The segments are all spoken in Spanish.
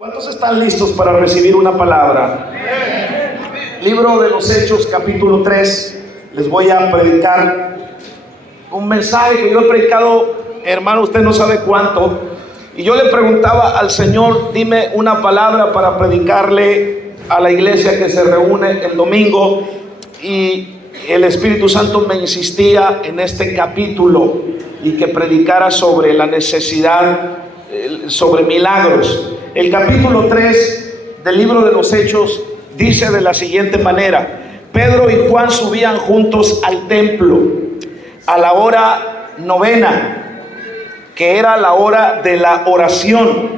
¿Cuántos están listos para recibir una palabra? Libro de los Hechos, capítulo 3. Les voy a predicar un mensaje que yo he predicado, hermano, usted no sabe cuánto. Y yo le preguntaba al Señor, dime una palabra para predicarle a la iglesia que se reúne el domingo. Y el Espíritu Santo me insistía en este capítulo y que predicara sobre la necesidad, sobre milagros. El capítulo 3 del libro de los Hechos dice de la siguiente manera: Pedro y Juan subían juntos al templo a la hora novena, que era la hora de la oración.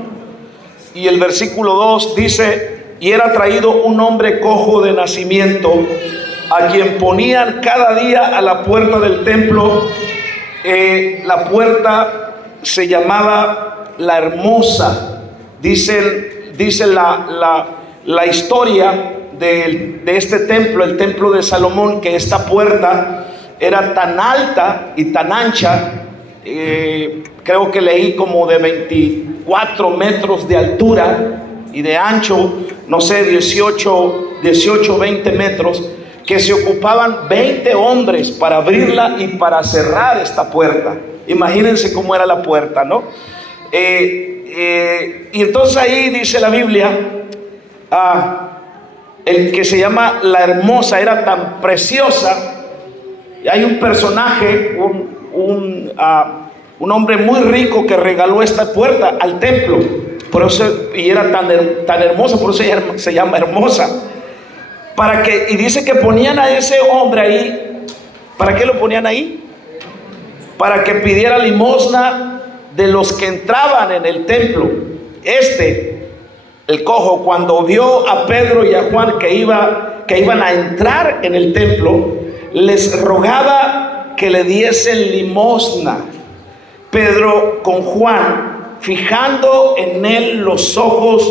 Y el versículo 2 dice: y era traído un hombre cojo de nacimiento, a quien ponían cada día a la puerta del templo. La puerta se llamaba La Hermosa. Dice la historia de este templo, el templo de Salomón, que esta puerta era tan alta y tan ancha, creo que leí como de 24 metros de altura y de ancho, no sé, 18, 20 metros, que se ocupaban 20 hombres para abrirla y para cerrar esta puerta. Imagínense cómo era la puerta, ¿no? Y entonces ahí dice la Biblia, el que se llama La Hermosa era tan preciosa. Y hay un personaje, un hombre muy rico que regaló esta puerta al templo, por eso, y era tan hermosa, por eso se llama Hermosa. Y dice que ponían a ese hombre ahí. ¿Para qué lo ponían ahí? Para que pidiera limosna de los que entraban en el templo. El cojo, cuando vio a Pedro y a Juan que iban a entrar en el templo, les rogaba que le diesen limosna. Pedro con Juan, fijando en él los ojos,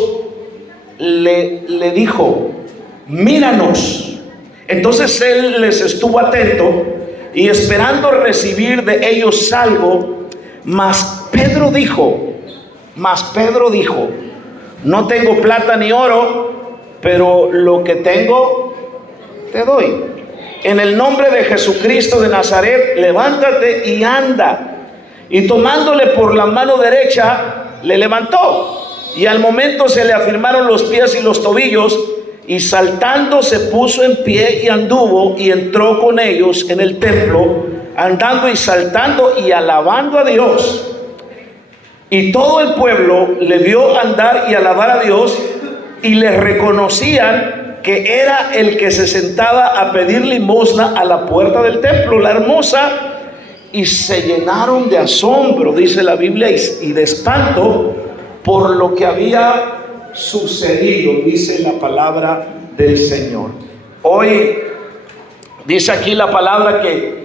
le dijo: míranos. Entonces él les estuvo atento y esperando recibir de ellos algo. Mas Pedro dijo, no tengo plata ni oro, pero lo que tengo te doy. En el nombre de Jesucristo de Nazaret, levántate y anda. Y tomándole por la mano derecha, le levantó. Y al momento se le afirmaron los pies y los tobillos, y saltando se puso en pie y anduvo y entró con ellos en el templo, andando y saltando y alabando a Dios. Y todo el pueblo le vio andar y alabar a Dios, y le reconocían que era el que se sentaba a pedir limosna a la puerta del templo, La Hermosa, y se llenaron de asombro, dice la Biblia, y de espanto por lo que había sucedido, dice la palabra del Señor. Hoy dice aquí la palabra que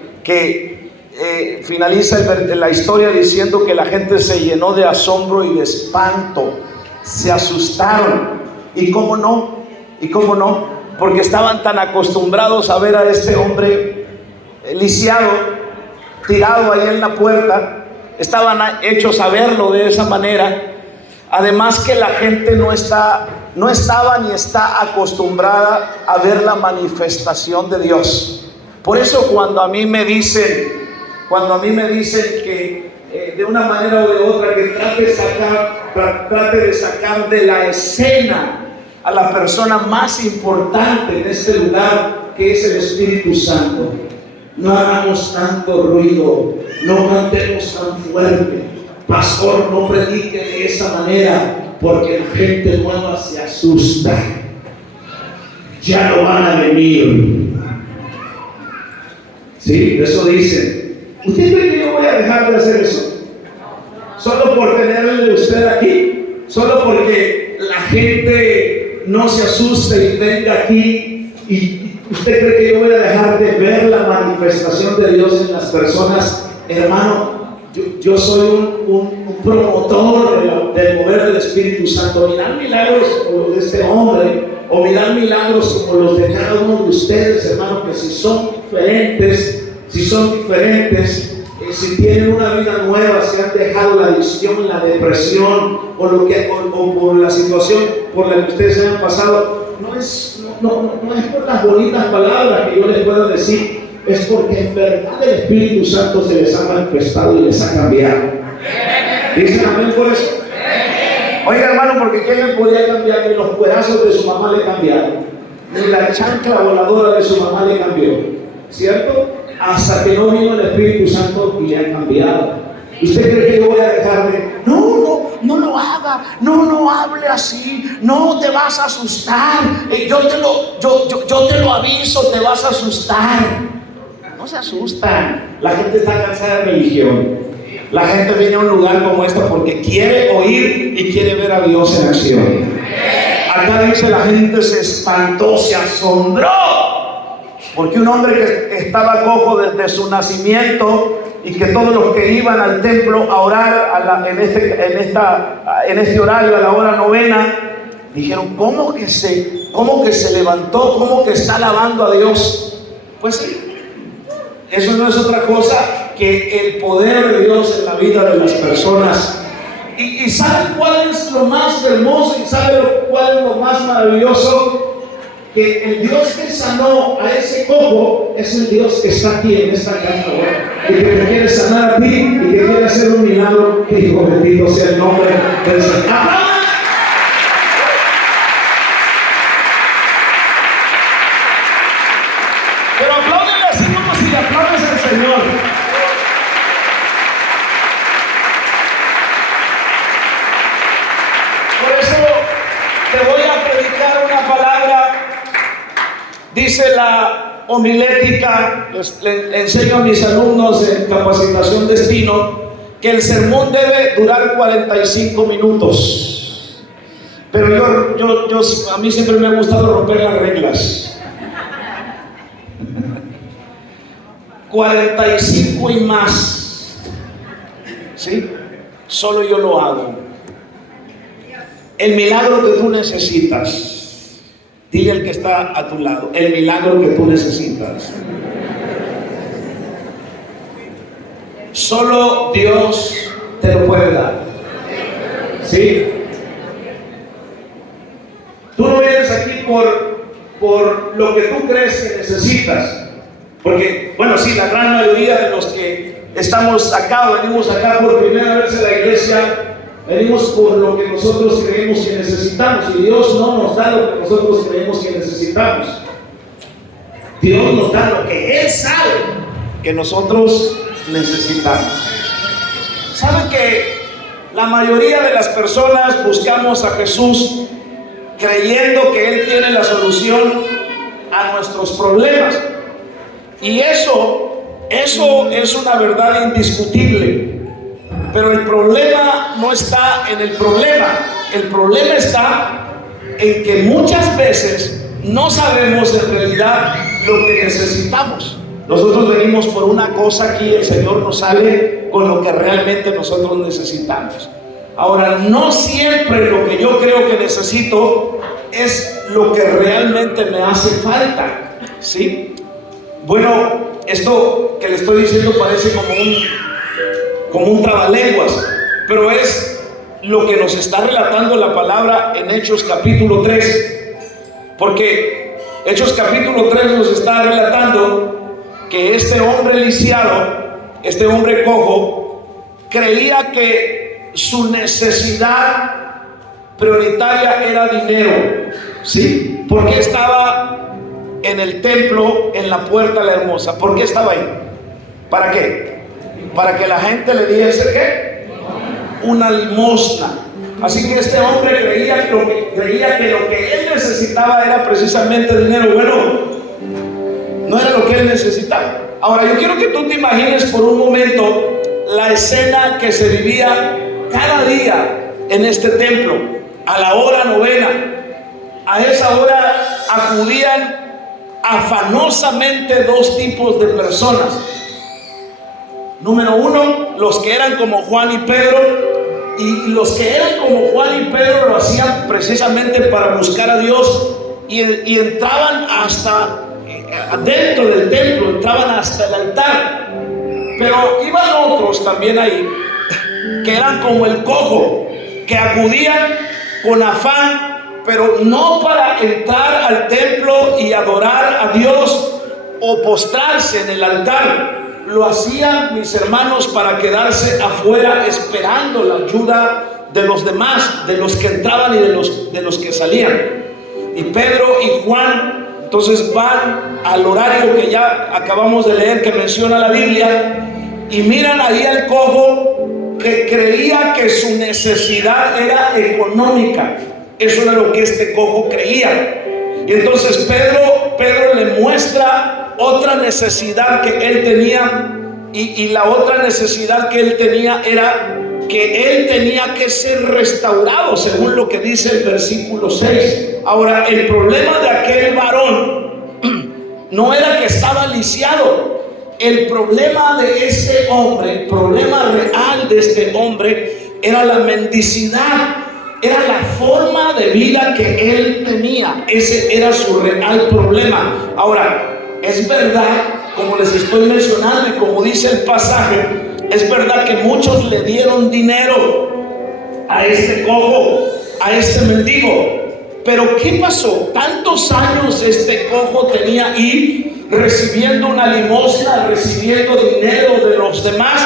finaliza la historia diciendo que la gente se llenó de asombro y de espanto, se asustaron. ¿Y cómo no? Porque estaban tan acostumbrados a ver a este hombre lisiado, tirado ahí en la puerta, estaban hechos a verlo de esa manera. Además que la gente no estaba ni está acostumbrada a ver la manifestación de Dios. Por eso cuando a mí me dicen que de una manera o de otra que trate de sacar de la escena a la persona más importante en este lugar, que es el Espíritu Santo, no hagamos tanto ruido, no cantemos tan fuerte, pastor, no predique de esa manera, porque la gente nueva se asusta. Ya no van a venir. Sí, eso dicen. ¿Usted cree que yo voy a dejar de hacer eso? Solo por tenerle usted aquí, solo porque la gente no se asuste y venga aquí. ¿Y usted cree que yo voy a dejar de ver la manifestación de Dios en las personas? Hermano, yo soy un promotor del mover del Espíritu Santo. Mirar milagros como los de este hombre, o mirar milagros como los de cada uno de ustedes, hermano, que si son diferentes, si tienen una vida nueva, si han dejado la adicción, la depresión o por la situación por la que ustedes hayan pasado, no es por las bonitas palabras que yo les puedo decir, es porque en verdad el Espíritu Santo se les ha manifestado y les ha cambiado. ¿Dicen amén por eso? Oiga, hermano, porque ¿quién le podía cambiar? Ni los cuerazos de su mamá le cambiaron, ni la chancla voladora de su mamá le cambió, ¿cierto? Hasta que no vino el Espíritu Santo y le ha cambiado. ¿Usted cree que yo voy a dejarle? No lo haga, no hable así, no te vas a asustar, yo te lo aviso, te vas a asustar. No se asustan. La gente está cansada de religión. La gente viene a un lugar como este porque quiere oír y quiere ver a Dios en acción. Acá dice, la gente se espantó, se asombró, porque un hombre que estaba cojo desde su nacimiento, y que todos los que iban al templo a orar en este horario a la hora novena, dijeron, ¿cómo que se levantó? ¿Cómo que está alabando a Dios? Pues sí, eso no es otra cosa que el poder de Dios en la vida de las personas. ¿Y saben cuál es lo más hermoso? ¿Y saben cuál es lo más maravilloso? Que el Dios que sanó a ese cojo es el Dios que está aquí en esta casa, y que te quiere sanar a ti y que quiere hacer un milagro. Que Hijo bendito sea el nombre del Señor. Pero apláudenle así como si le aplaudes al Señor. Por eso te voy a predicar una palabra. Dice la homilética, le enseño a mis alumnos en capacitación destino, que el sermón debe durar 45 minutos. Pero a mí siempre me ha gustado romper las reglas. 45 y más. ¿Sí? Solo yo lo hago. El milagro que tú necesitas. Dile al que está a tu lado, el milagro que tú necesitas. Solo Dios te lo puede dar. ¿Sí? Tú no vienes aquí por lo que tú crees que necesitas. Porque, bueno, sí, la gran mayoría de los que estamos acá, venimos acá por primera vez a la iglesia, venimos por lo que nosotros creemos que necesitamos, y Dios no nos da lo que nosotros creemos que necesitamos. Dios nos da lo que Él sabe que nosotros necesitamos. ¿Saben que la mayoría de las personas buscamos a Jesús creyendo que Él tiene la solución a nuestros problemas? Y eso es una verdad indiscutible. Pero el problema no está en el problema. El problema está en que muchas veces no sabemos en realidad lo que necesitamos. Nosotros venimos por una cosa aquí, el Señor nos sale con lo que realmente nosotros necesitamos. Ahora, no siempre lo que yo creo que necesito es lo que realmente me hace falta, ¿sí? Bueno, esto que le estoy diciendo parece como un trabalenguas, pero es lo que nos está relatando la palabra en Hechos capítulo 3, porque Hechos capítulo 3 nos está relatando que este hombre lisiado, este hombre cojo, creía que su necesidad prioritaria era dinero, ¿sí? Porque estaba en el templo, en la puerta la hermosa. ¿Por qué estaba ahí? ¿Para qué? Para que la gente le diese ¿qué? Una limosna. Así que este hombre creía que lo que él necesitaba era precisamente dinero. Bueno, no era lo que él necesitaba. Ahora yo quiero que tú te imagines por un momento la escena que se vivía cada día en este templo a la hora novena. A esa hora acudían afanosamente dos tipos de personas. Número uno, los que eran como Juan y Pedro, y los que eran como Juan y Pedro lo hacían precisamente para buscar a Dios, y entraban hasta dentro del templo, entraban hasta el altar. Pero iban otros también ahí, que eran como el cojo, que acudían con afán, pero no para entrar al templo y adorar a Dios o postrarse en el altar. Lo hacían, mis hermanos, para quedarse afuera esperando la ayuda de los demás, de los que entraban y de los que salían. Y Pedro y Juan entonces van al horario que ya acabamos de leer, que menciona la Biblia, y miran ahí al cojo que creía que su necesidad era económica. Eso era lo que este cojo creía. Y entonces Pedro le muestra otra necesidad que él tenía, y la otra necesidad que él tenía era que él tenía que ser restaurado, según lo que dice el versículo 6. Ahora, el problema de aquel varón no era que estaba lisiado. El problema de este hombre, el problema real de este hombre, era la mendicidad. Era la forma de vida que él tenía. Ese era su real problema. Ahora, es verdad, como les estoy mencionando y como dice el pasaje, es verdad que muchos le dieron dinero a este cojo, a este mendigo. Pero ¿qué pasó? Tantos años este cojo tenía ahí recibiendo una limosna, recibiendo dinero de los demás.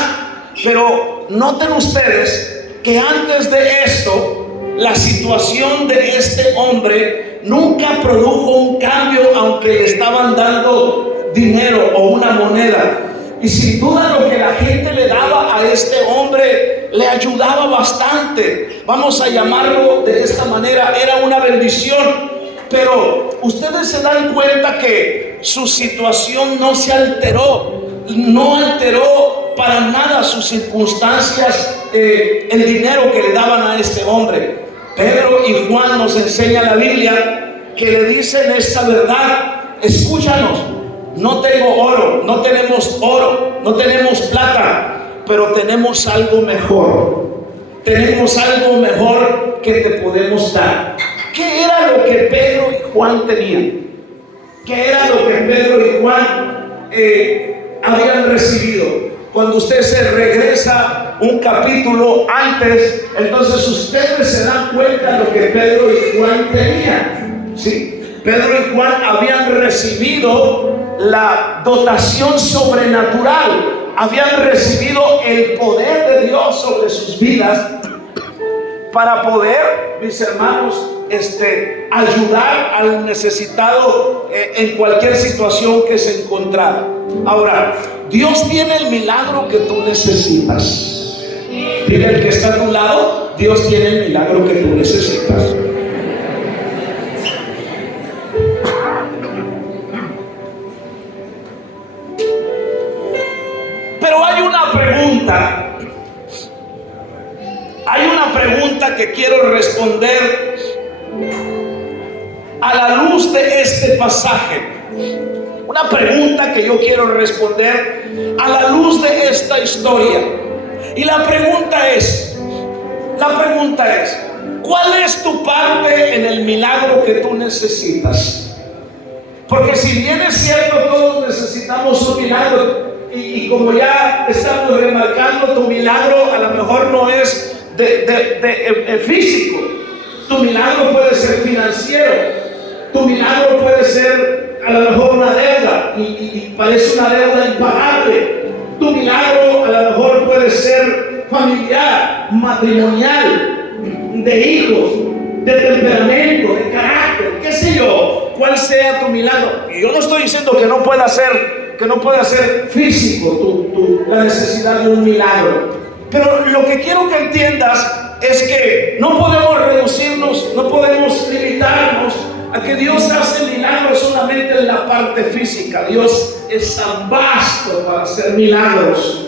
Pero noten ustedes que antes de esto, la situación de este hombre nunca produjo un cambio, aunque le estaban dando dinero o una moneda. Y sin duda lo que la gente le daba a este hombre le ayudaba bastante. Vamos a llamarlo de esta manera, era una bendición. Pero ustedes se dan cuenta que su situación no se alteró, no alteró para nada sus circunstancias, el dinero que le daban a este hombre. Pedro y Juan nos enseña la Biblia que le dicen esta verdad: escúchanos, no tengo oro, no tenemos plata, pero tenemos algo mejor. Tenemos algo mejor que te podemos dar. ¿Qué era lo que Pedro y Juan tenían? ¿Qué era lo que Pedro y Juan habían recibido? Cuando usted se regresa un capítulo antes, entonces ustedes se dan cuenta de lo que Pedro y Juan tenían. ¿Sí? Pedro y Juan habían recibido la dotación sobrenatural, habían recibido el poder de Dios sobre sus vidas para poder, mis hermanos, ayudar al necesitado en cualquier situación que se encontrara. Ahora, Dios tiene el milagro que tú necesitas. Dile al que está a tu lado: Dios tiene el milagro que tú necesitas. Pero hay una pregunta que quiero responder a la luz de este pasaje. Una pregunta que yo quiero responder a la luz de esta historia. Y la pregunta es, ¿cuál es tu parte en el milagro que tú necesitas? Porque si bien es cierto, todos necesitamos un milagro, y como ya estamos remarcando, tu milagro a lo mejor no es de físico. Tu milagro puede ser financiero. Tu milagro puede ser a lo mejor una deuda, y parece una deuda impagable. Tu milagro a lo mejor puede ser familiar, matrimonial, de hijos, de temperamento, de carácter, qué sé yo, cuál sea tu milagro. Y yo no estoy diciendo que no pueda ser físico la necesidad de un milagro. Pero lo que quiero que entiendas es que no podemos reducirnos, no podemos limitarnos a que Dios hace milagros solamente en la parte física. Dios es tan vasto para hacer milagros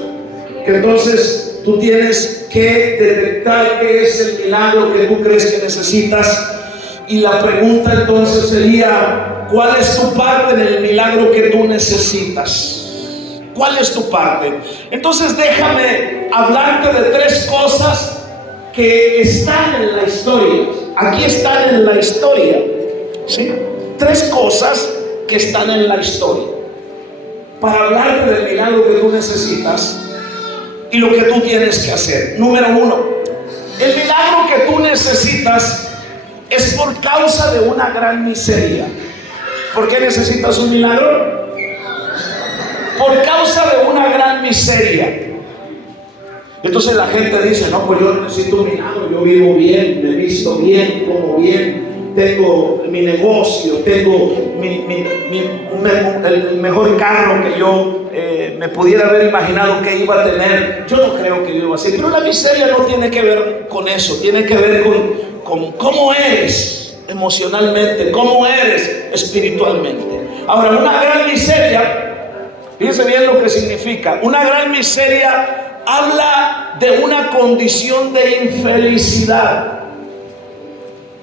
que entonces tú tienes que detectar qué es el milagro que tú crees que necesitas. Y la pregunta entonces sería: ¿cuál es tu parte en el milagro que tú necesitas? ¿Cuál es tu parte? Entonces déjame hablarte de tres cosas que están en la historia. Aquí están en la historia, ¿sí? Tres cosas que están en la historia. para hablarte del milagro que tú necesitas y lo que tú tienes que hacer. Número uno, el milagro que tú necesitas es por causa de una gran miseria. ¿Por qué necesitas un milagro? Por causa de una gran miseria. Entonces la gente dice, no, pues yo necesito un milagro, yo vivo bien, me visto bien, como bien, tengo mi negocio, tengo el mejor carro que yo me pudiera haber imaginado que iba a tener. Yo no creo que viva así, pero la miseria no tiene que ver con eso, tiene que ver con cómo eres emocionalmente, cómo eres espiritualmente. Ahora, una gran miseria, fíjense bien lo que significa. Una gran miseria habla de una condición de infelicidad.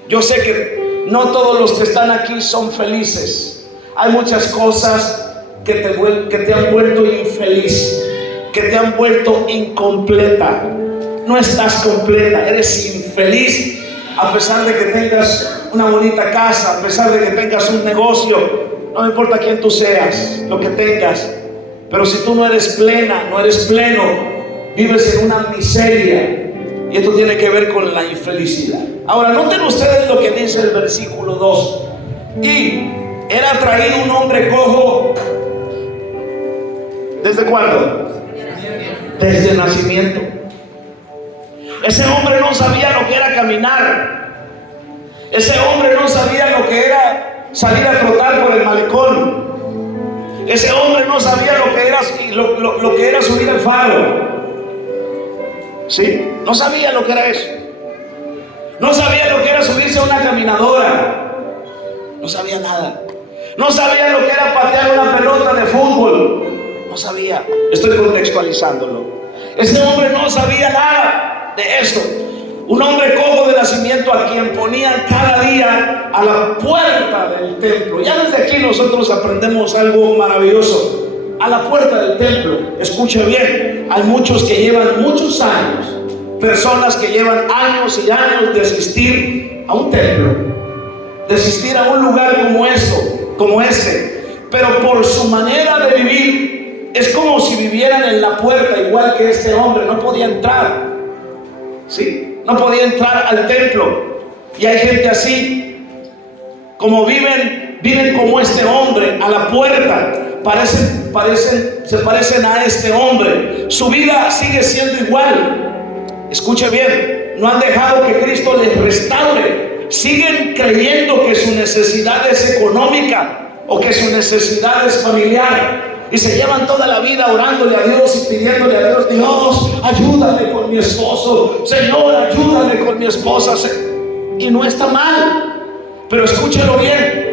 Yo sé que no todos los que están aquí son felices. Hay muchas cosas que te han vuelto infeliz, que te han vuelto incompleta. No estás completa, eres infeliz. A pesar de que tengas una bonita casa, a pesar de que tengas un negocio, no me importa quién tú seas, lo que tengas, pero si tú no eres plena, no eres pleno, vives en una miseria, y esto tiene que ver con la infelicidad. Ahora, noten ustedes lo que dice el versículo 2. Y era traído un hombre cojo. ¿Desde cuándo? Desde el nacimiento. Ese hombre no sabía lo que era caminar. Ese hombre no sabía lo que era salir a trotar por el malecón. Ese hombre no sabía lo que era subir al faro. ¿Sí? No sabía lo que era eso. No sabía lo que era subirse a una caminadora. No sabía nada. No sabía lo que era patear una pelota de fútbol. No sabía. Estoy contextualizándolo. Ese hombre no sabía nada de esto. Un hombre cojo de nacimiento a quien ponían cada día a la puerta del templo. Ya desde aquí nosotros aprendemos algo maravilloso. A la puerta del templo, escuche bien, hay muchos que llevan muchos años, personas que llevan años y años de asistir a un templo, de asistir a un lugar como este, pero por su manera de vivir, es como si vivieran en la puerta, igual que este hombre, no podía entrar, ¿sí? No podía entrar al templo. Y hay gente así, como viven como este hombre, a la puerta, se parecen a este hombre. Su vida sigue siendo igual. Escuche bien, no han dejado que Cristo les restaure. Siguen creyendo que su necesidad es económica o que su necesidad es familiar. Y se llevan toda la vida orándole a Dios y pidiéndole a Dios: Dios, ayúdame con mi esposo. Señor, ayúdame con mi esposa. Y no está mal, pero escúchelo bien.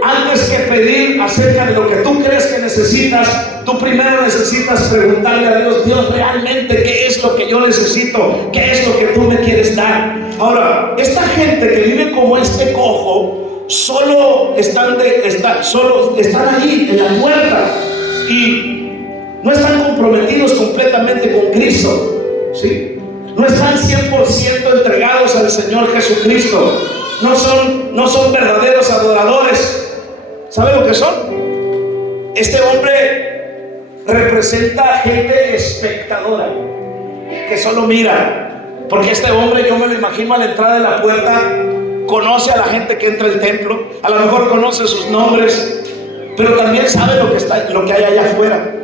Antes que pedir acerca de lo que tú crees que necesitas, tú primero necesitas preguntarle a Dios: Dios, realmente, ¿qué es lo que yo necesito? ¿Qué es lo que tú me quieres dar? Ahora, esta gente que vive como este cojo, solo están ahí en la puerta y no están comprometidos completamente con Cristo, ¿sí? No están 100% entregados al Señor Jesucristo. No son verdaderos adoradores. ¿Sabe lo que son? Este hombre representa gente espectadora que solo mira, porque este hombre, yo me lo imagino a la entrada de la puerta, conoce a la gente que entra al templo, a lo mejor conoce sus nombres, pero también sabe lo que hay allá afuera,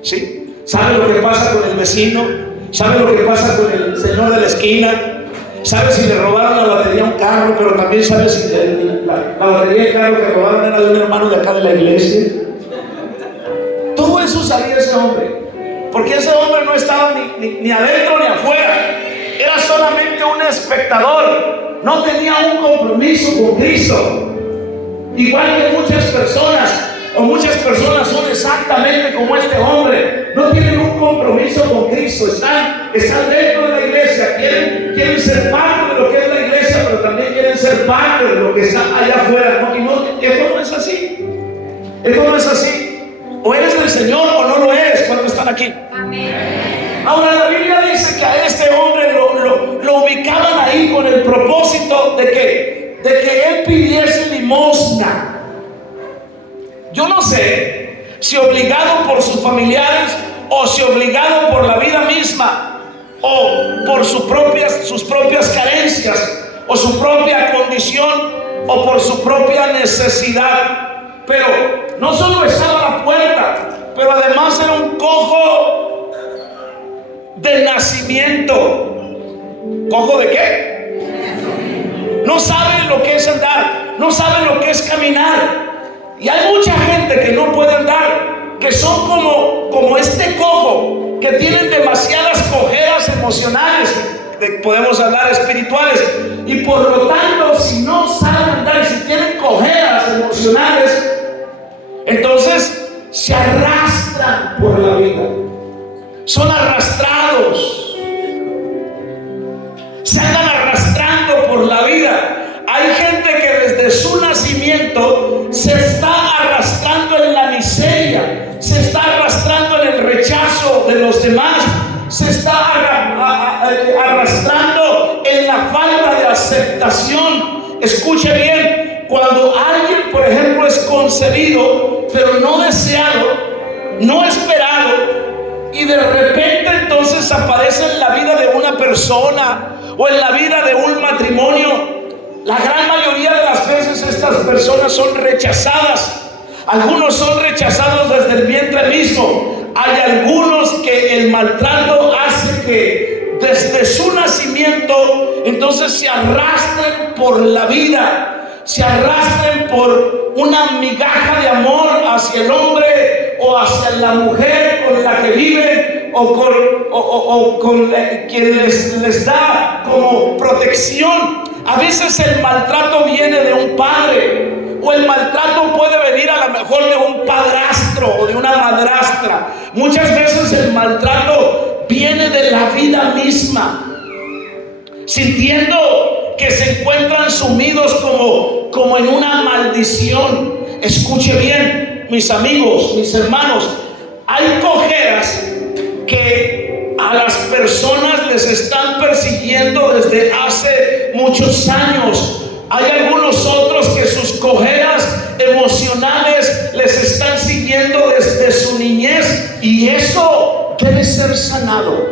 ¿sí? Sabe lo que pasa con el vecino, sabe lo que pasa con el señor de la esquina. Sabe si le robaron la batería a un carro, pero también sabe si la batería del carro que robaron era de un hermano de acá de la iglesia. Todo eso sabía ese hombre, porque ese hombre no estaba ni adentro ni afuera. Era solamente un espectador. No tenía un compromiso con Cristo. Igual que muchas personas son exactamente como este hombre. No tienen un compromiso con Cristo. Están dentro de la iglesia, quieren ser parte de lo que es la iglesia, pero también quieren ser parte de lo que está allá afuera. Esto no es así. Esto no es así. O eres del Señor o no lo eres. ¿Cuántos están aquí? Amén. Ahora la Biblia dice que a este hombre lo ubicaban ahí con el propósito de que él pidiese limosna. Yo no sé, si obligado por sus familiares, o si obligado por la vida misma, o por sus propias carencias, o su propia condición, o por su propia necesidad. Pero no solo estaba a la puerta, pero además era un cojo de nacimiento. ¿Cojo de qué? No sabe lo que es andar, no sabe lo que es caminar. Y hay mucha gente que no puede andar, que son como este cojo, que tienen demasiadas cojeras emocionales, podemos hablar espirituales, y por lo tanto, si no saben andar, si tienen cojeras emocionales, entonces se arrastran por la vida, son arrastrados, se andan arrastrando por la vida. Hay gente que desde su nacimiento se está arrastrando en la miseria, se está arrastrando en el rechazo de los demás, se está arrastrando en la falta de aceptación. Escuche bien, cuando alguien, por ejemplo, es concebido, pero no deseado, no esperado, y de repente entonces aparece en la vida de una persona o en la vida de un matrimonio, la gran mayoría de las veces estas personas son rechazadas. Algunos son rechazados desde el vientre mismo. Hay algunos que el maltrato hace que desde su nacimiento entonces se arrastren por la vida, se arrastren por una migaja de amor hacia el hombre o hacia la mujer con la que viven, o con quien les da como protección. A veces el maltrato viene de un padre, o el maltrato puede venir a lo mejor de un padrastro o de una madrastra. Muchas veces el maltrato viene de la vida misma, sintiendo que se encuentran sumidos como en una maldición. Escuche bien, mis amigos, mis hermanos, hay cojeras que a las personas les están persiguiendo desde hace muchos años. Hay algunos otros que sus cojeras emocionales les están siguiendo desde su niñez, y eso debe ser sanado,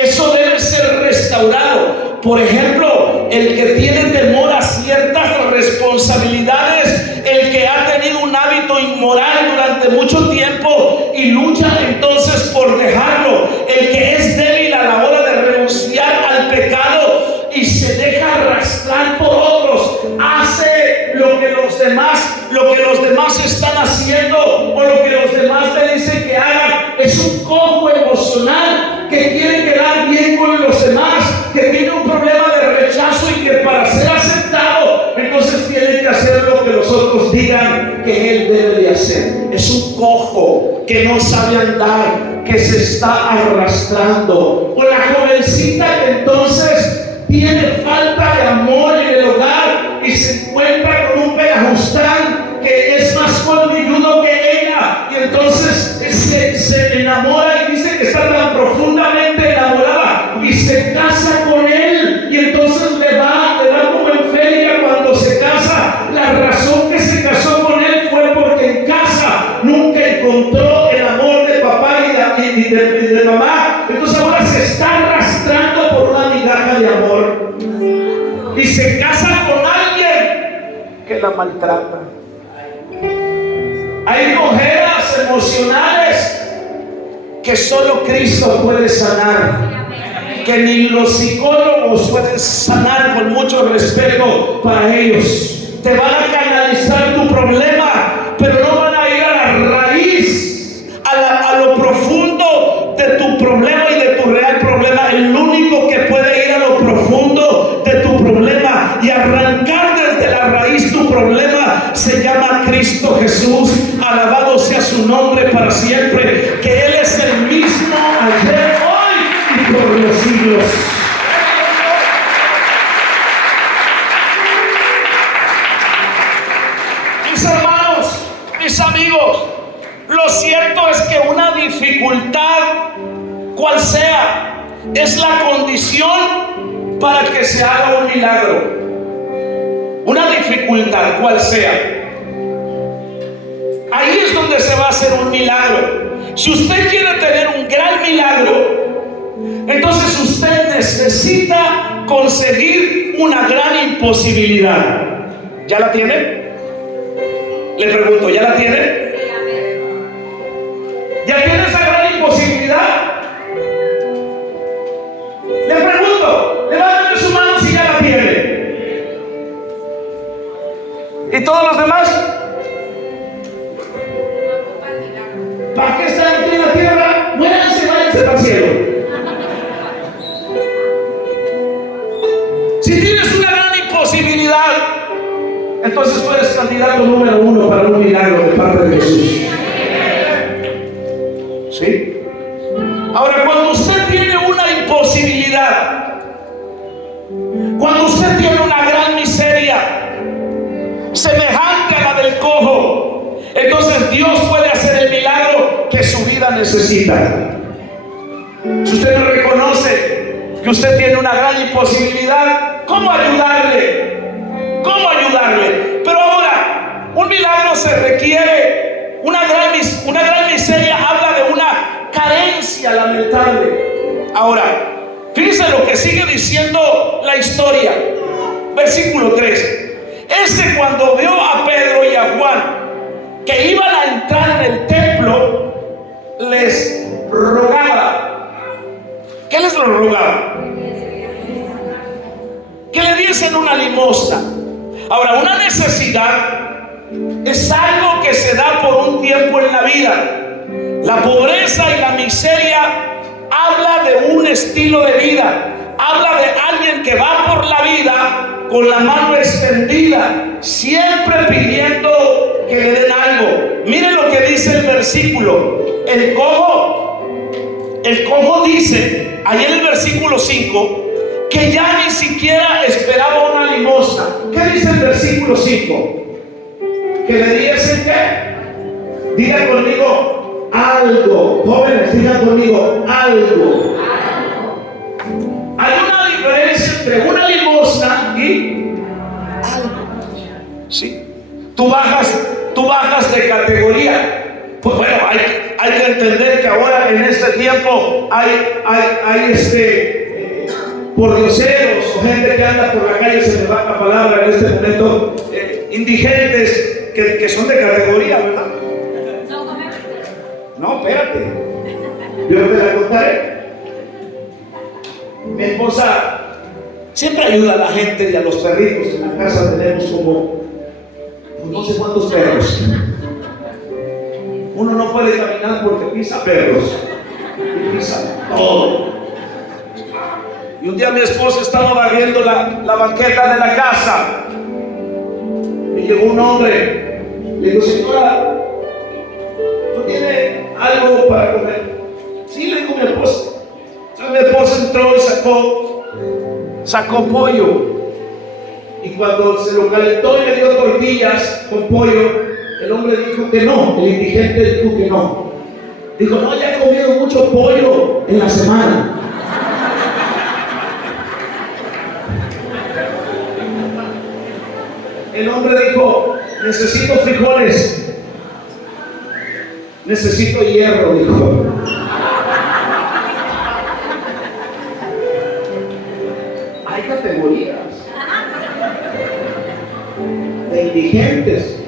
eso debe ser restaurado. Por ejemplo, el que tiene temor a ciertas responsabilidades, el que ha tenido un hábito inmoral durante mucho tiempo y lucha entonces por dejarlo, el que es débil a la hora de renunciar al pecado y se deja arrastrar por otros, hace lo que los demás están haciendo, o lo que los demás le dicen que hagan. Es un cojo emocional que quiere quedar bien con los demás, que tiene un problema de rechazo y que para ser aceptado entonces tiene que hacer lo que los otros digan que él debe de hacer. Es un cojo que no sabe andar, que se está arrastrando. O la jovencita que entonces tiene falta de amor en el hogar y se encuentra con un pelajustán que es más colmilludo que ella, y entonces se enamora y dice que está tan profundamente enamorada y se casa con él, y entonces le va como en feria cuando se casa. La razón que se casó con él fue porque en casa nunca encontró el amor de papá y de mamá. Entonces ahora se está arrastrando por una migaja de amor y se casa con alguien que la maltrata. Hay cojeras emocionales que solo Cristo puede sanar, que ni los psicólogos pueden sanar, con mucho respeto para ellos. Te van a canalizar tu problema, pero no van a ir a la raíz, a lo profundo de tu problema y de tu real problema. El único que puede ir a lo profundo de tu problema y arrancar desde la raíz tu problema se llama Cristo Jesús. Alabado sea su nombre para siempre, que Él es el mismo ayer, hoy y por los siglos. Mis hermanos, mis amigos, lo cierto es que una dificultad, cual sea, es la condición para que se haga un milagro. Una dificultad, cual sea. ahí es donde se va a hacer un milagro. Si usted quiere tener un gran milagro, entonces usted necesita conseguir una gran imposibilidad. ¿Ya la tiene? Le pregunto, ¿ya la tiene? ¿Ya tiene esa gran imposibilidad? Le pregunto, levántame su mano si ya la tiene. ¿Y todos los demás? ¿Para qué están aquí en la tierra? Muéranse, váyanse para el cielo. Si tienes una gran imposibilidad, entonces tú eres candidato número 1 para un milagro de parte de Jesús. ¿Sí? Ahora, cuando usted tiene una imposibilidad, cuando usted tiene una gran miseria semejante a la del cojo, entonces Dios puede hacer el milagro que su vida necesita. Si usted no reconoce que usted tiene una gran imposibilidad, ¿cómo ayudarle? ¿Cómo ayudarle? Pero ahora, un milagro se requiere, una gran miseria habla de una carencia lamentable. Ahora, fíjense lo que sigue diciendo la historia. Versículo 3. Cuando vio a Pedro y a Juan que iban a entrar en el templo, les rogaba. ¿Qué les rogaba? Que le diesen una limosna. Ahora, una necesidad es algo que se da por un tiempo en la vida. La pobreza y la miseria habla de un estilo de vida, habla de alguien que va por la vida con la mano extendida, siempre pidiendo que le den algo. Miren lo que dice el versículo. El cojo dice, ahí en el versículo 5, que ya ni siquiera esperaba una limosna. ¿Qué dice el versículo 5? Que le diesen ¿qué? Diga conmigo algo. Jóvenes, digan conmigo algo. Hay una diferencia entre una limosna y algo. ¿Sí? Tú bajas de categoría. Pues bueno, hay que entender que ahora en este tiempo hay pordioseros o gente que anda por la calle, se me va la palabra en este momento, indigentes que son de categoría, ¿verdad? No, espérate, yo te la contaré. Mi esposa siempre ayuda a la gente y a los perritos. En la casa tenemos como no sé cuántos perros. Uno no puede caminar porque pisa perros, pisa todo. Y un día mi esposa estaba barriendo la banqueta de la casa y llegó un hombre. Le digo, señora, ¿no tiene algo para comer? Sí, le digo mi esposa. Entonces mi esposa entró y sacó pollo. Y cuando se lo calentó y le dio tortillas con pollo, el hombre dijo que no. El indigente dijo que no. Dijo, no, ya he comido mucho pollo en la semana. El hombre dijo, necesito frijoles, necesito hierro, dijo. Hay categorías de indigentes.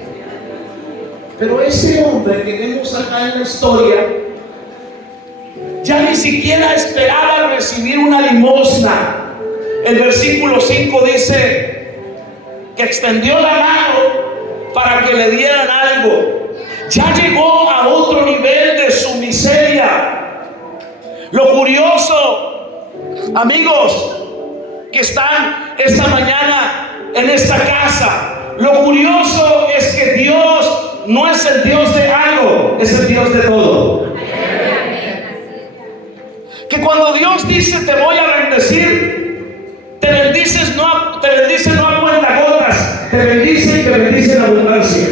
Pero ese hombre que vemos acá en la historia ya ni siquiera esperaba recibir una limosna. El versículo 5 dice que extendió la mano para que le dieran algo. Ya llegó a otro nivel de su miseria. Lo curioso, amigos, que están esta mañana en esta casa, lo curioso es que Dios no es el Dios de algo, es el Dios de todo. Que cuando Dios dice te voy a bendecir, te bendice no a cuentagotas, te bendice y te bendice en abundancia.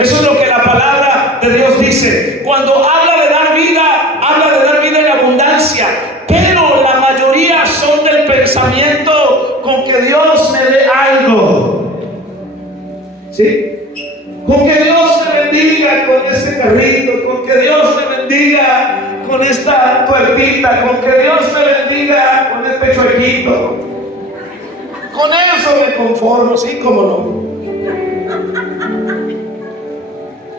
Eso es lo que la palabra de Dios dice. Cuando habla de dar vida en abundancia. Pero la mayoría son del pensamiento con que Dios me dé algo. ¿Sí? Con que Dios me bendiga. con este carrito, con que Dios me bendiga con esta puertita, con que Dios me bendiga con este chuequito. Con eso me conformo, sí, cómo no.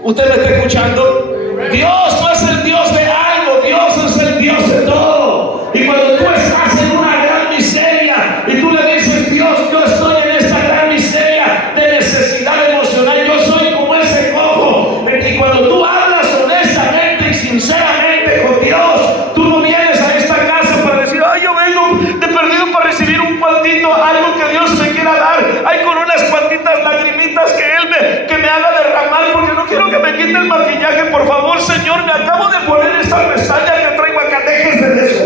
¿Usted me está escuchando? Dios no es el Dios de algo, Dios es el Dios de todo. Y cuando tú estás en una gran miseria y tú le dices, Dios, yo estoy en esta gran miseria de necesidad emocional, yo soy como ese cojo. Y cuando tú hablas honestamente y sinceramente con Dios, tú no vienes a esta casa para decir, ay, yo vengo de perdido para recibir un cuantito, algo que Dios me quiera dar, ay, con unas cuantitas lagrimitas que me haga derramar, porque no quiero que me quite el maquillaje, por favor, Señor, me acabo de poner esta pestaña que traigo acá, déjense de eso.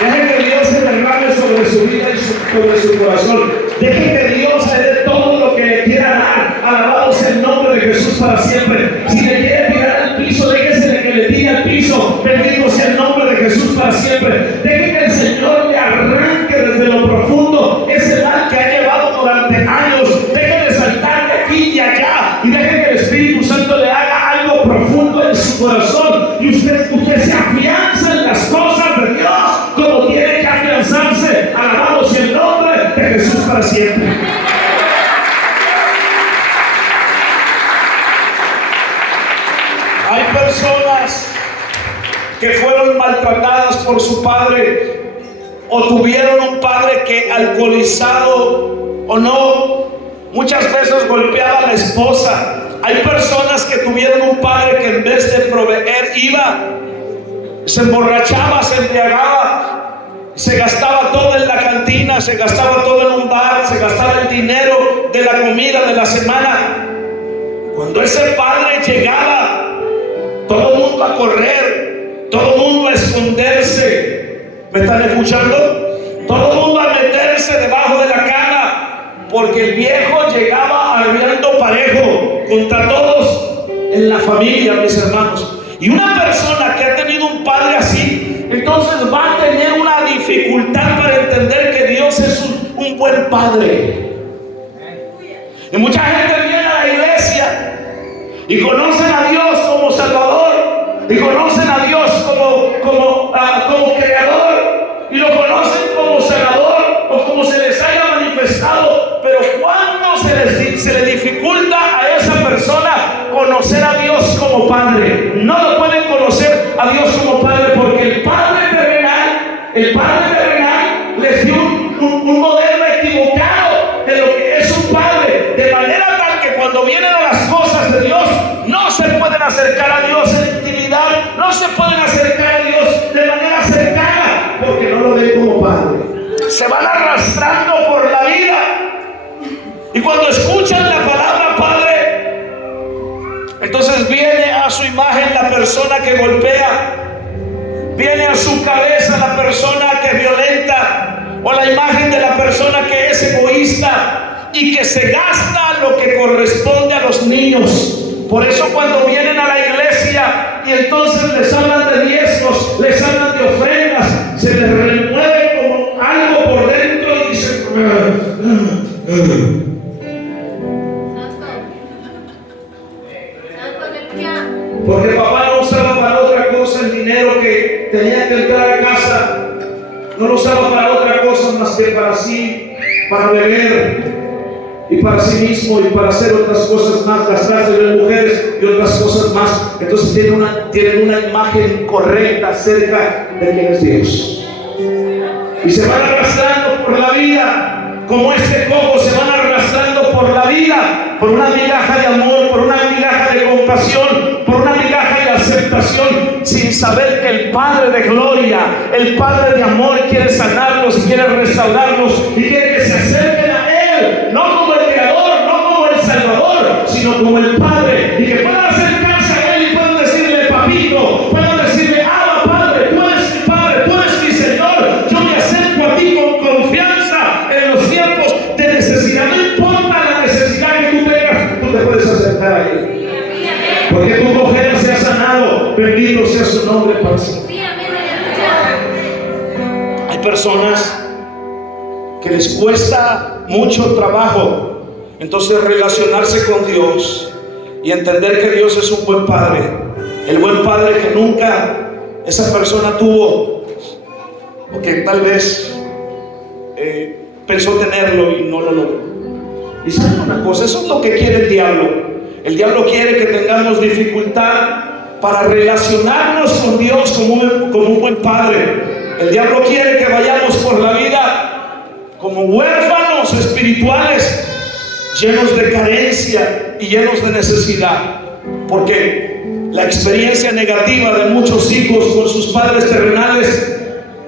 Deje que Dios se derrame sobre su vida y sobre su corazón. Deje que Dios le dé todo lo que le quiera dar. Alabado sea el nombre de Jesús para siempre. Si le quiere tirar al piso, déjese que le tire al piso. Bendito sea el nombre de Jesús para siempre. Deje que el Señor le arranque desde lo profundo ese mal que ha llevado durante años. Deje de saltar de aquí y allá. Y deje que el Espíritu Santo le haga algo profundo en su corazón. Y usted se afianza en las cosas de Dios como tiene que afianzarse. Alabado sea el nombre de Jesús para siempre. Hay personas que fueron maltratadas por su padre o tuvieron un padre que, alcoholizado o no, muchas veces golpeaba a la esposa. Hay personas que tuvieron un padre que en vez de proveer iba, se emborrachaba, se embriagaba, se gastaba todo en la cantina, se gastaba todo en un bar, se gastaba el dinero de la comida de la semana. Cuando ese padre llegaba, todo el mundo a correr, todo el mundo a esconderse. ¿Me están escuchando? Todo el mundo a meterse debajo de la cama, porque el viejo llegaba arriando parejo contra todos en la familia, mis hermanos. Y una persona que ha tenido un padre así, entonces va a tener una dificultad para entender que Dios es un buen padre. Y mucha gente viene a la iglesia y conocen a Dios como Salvador, y conocen a Dios como Creador, y lo conocen como Sanador o como se les haya manifestado, pero ¿cuánto se le dificulta a esa persona conocer a Dios como Padre? No lo pueden conocer a Dios como Padre, porque el Padre terrenal les dio un modelo equivocado de lo que es un Padre, de manera tal que cuando vienen a las cosas de Dios no se pueden acercar a Dios en intimidad, no se pueden acercar a Dios de manera cercana, porque no lo ven como Padre. Se van arrastrando por la vida, y cuando escuchan la palabra Padre, entonces viene a su imagen la persona que golpea, viene a su cabeza la persona que violenta, o la imagen de la persona que es egoísta y que se gasta lo que corresponde a los niños. Por eso cuando vienen a la iglesia y entonces les hablan de diezmos, les hablan de ofrendas, se les remueve como algo por dentro y dicen porque papá no usaba para otra cosa el dinero que tenía que entrar a casa, no lo usaba para otra cosa más que para sí, para beber y para sí mismo y para hacer otras cosas más, gastarse de mujeres y otras cosas más. Entonces tienen una imagen correcta acerca de quién es Dios, y se van arrastrando por la vida como este cojo, se van arrastrando por la vida, por una migaja de amor, por una migaja de compasión, por una migaja de aceptación, sin saber que el Padre de gloria, el Padre de amor quiere sanarlos, quiere restaurarlos y quiere que se acerquen a Él, no como el Creador, no como el Salvador, sino como el Padre, y que puedan acercarse a Él y puedan decirle papito, puedan decirle Abba Padre, tú eres mi Padre, tú eres mi Señor, yo me acerco a ti con confianza en los tiempos de necesidad. No importa la necesidad que tú tengas, tú te puedes acercar a Él, porque tu mujer se ha sanado. Bendito sea su nombre para siempre. personas que les cuesta mucho trabajo entonces relacionarse con Dios y entender que Dios es un buen padre, el buen padre que nunca esa persona tuvo, o que tal vez pensó tenerlo y no lo logró. Y saben una cosa, eso es lo que quiere el diablo. El diablo quiere que tengamos dificultad para relacionarnos con Dios como un buen padre. El diablo quiere que vayamos por la vida como huérfanos espirituales, llenos de carencia y llenos de necesidad, porque la experiencia negativa de muchos hijos con sus padres terrenales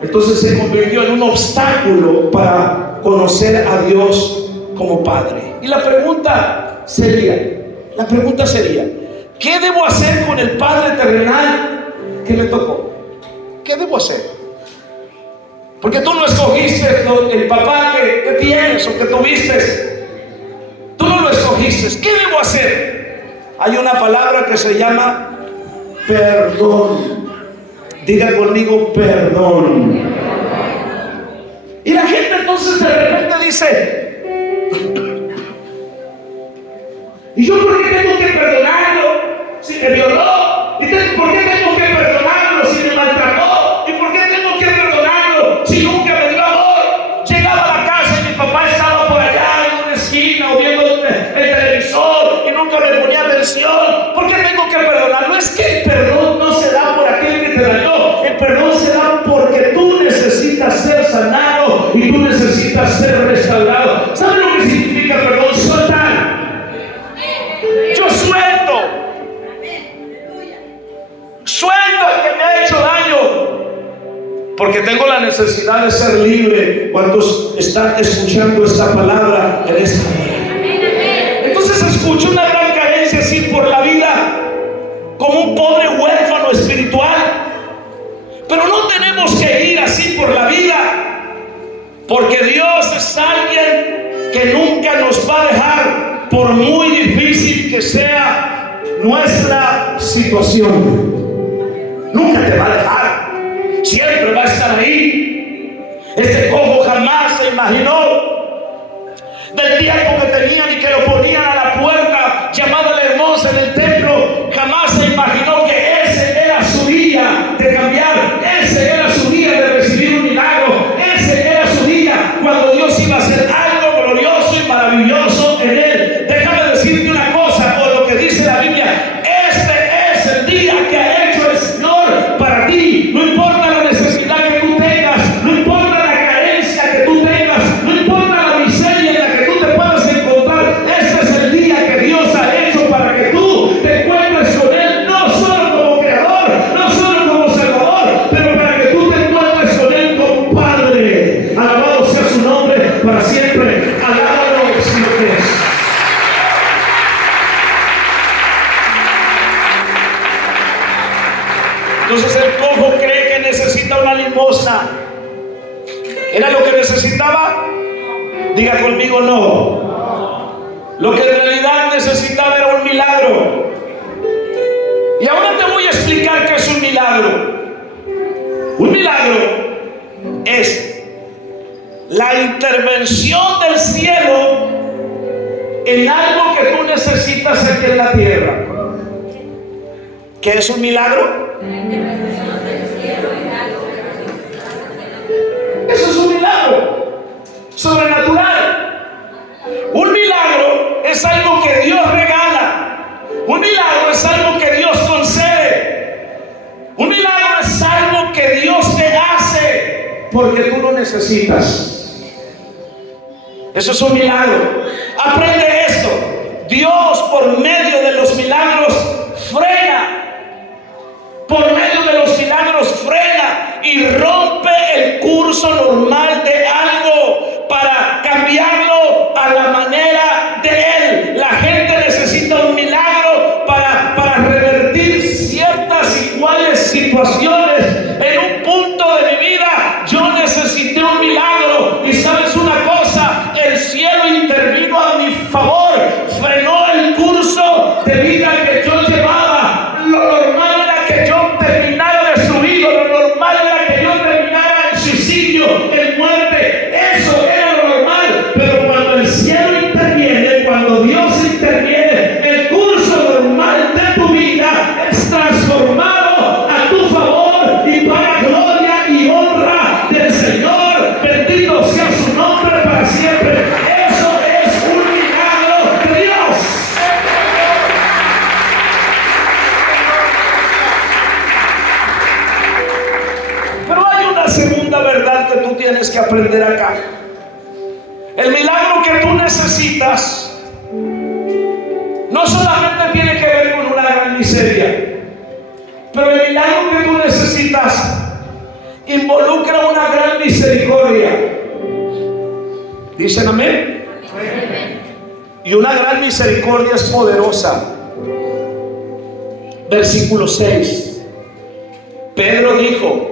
entonces se convirtió en un obstáculo para conocer a Dios como Padre. Y la pregunta sería, ¿qué debo hacer con el Padre terrenal que me tocó? ¿Qué debo hacer? Porque tú no escogiste el papá que tienes o que tuviste. Tú no lo escogiste. ¿Qué debo hacer? Hay una palabra que se llama perdón. Diga conmigo, perdón. Y la gente entonces de repente dice: ¿y yo por qué tengo que perdonarlo si me violó? ¿Y por qué tengo que perdonarlo si me maltrató? ¿Y por qué tengo que perdonarlo si nunca me dio amor? Llegaba a la casa y mi papá estaba por allá en una esquina o viendo el televisor y nunca me ponía atención. ¿Por qué tengo que perdonarlo? Es que el perdón no se da por aquel que te dañó. El perdón se da porque tú necesitas ser sanado y tú necesitas ser restaurado. ¿Saben lo que significa perdón? Soltar. Yo suelto al que me ha hecho daño, porque tengo la necesidad de ser libre. ¿Cuántos están escuchando esta palabra en esta hora? Entonces escucho una gran carencia así por la vida, como un pobre huérfano espiritual. Pero no tenemos que ir así por la vida, porque Dios es alguien que nunca nos va a dejar, por muy difícil que sea nuestra situación. Nunca te va a dejar, siempre va a estar ahí. Este cojo jamás se imaginó del tiempo que tenían y que lo ponían a la puerta llamada La Hermosa en el templo. Jamás se imaginó que ese era su día de cambiar, ese era su día de recibir un milagro, ese era su día cuando Dios iba a hacer algo glorioso y maravilloso en él. Déjame decirte una cosa, por lo que dice la Biblia: este es el día que ha hecho el Señor para ti. No importa la necesidad que tú tengas, no importa la carencia que tú tengas, no importa la miseria en la que tú te puedas encontrar. Este es el día que Dios ha hecho para que tú te encuentres con Él, no solo como creador, no solo como salvador, pero para que tú te encuentres con Él como Padre. Alabado sea su nombre para siempre. Alábalo si lo que es. Entonces el cojo cree que necesita una limosna. ¿Era lo que necesitaba? Diga conmigo, no. Lo que en realidad necesitaba era un milagro. Y ahora te voy a explicar qué es un milagro. Un milagro es la intervención del cielo en algo que tú necesitas aquí en la tierra. ¿Qué es un milagro? Eso es un milagro sobrenatural. Un milagro es algo que Dios regala. Un milagro es algo que Dios concede. Un milagro es algo que Dios te hace porque tú lo necesitas. Eso es un milagro. Aprende esto. Dios, por medio de los milagros, frena. Por medio de los milagros frena y rompe el curso normal de algo para cambiarlo a la manera de Él. La gente necesita un milagro para revertir ciertas iguales situaciones. En un punto de mi vida yo necesité un milagro, y sabes una cosa, el cielo intervino a mi favor, frenó el curso tienes que aprender acá. El milagro que tú necesitas no solamente tiene que ver con una gran miseria, pero el milagro que tú necesitas involucra una gran misericordia. ¿Dicen amén? Y una gran misericordia es poderosa. Versículo 6. Pedro dijo,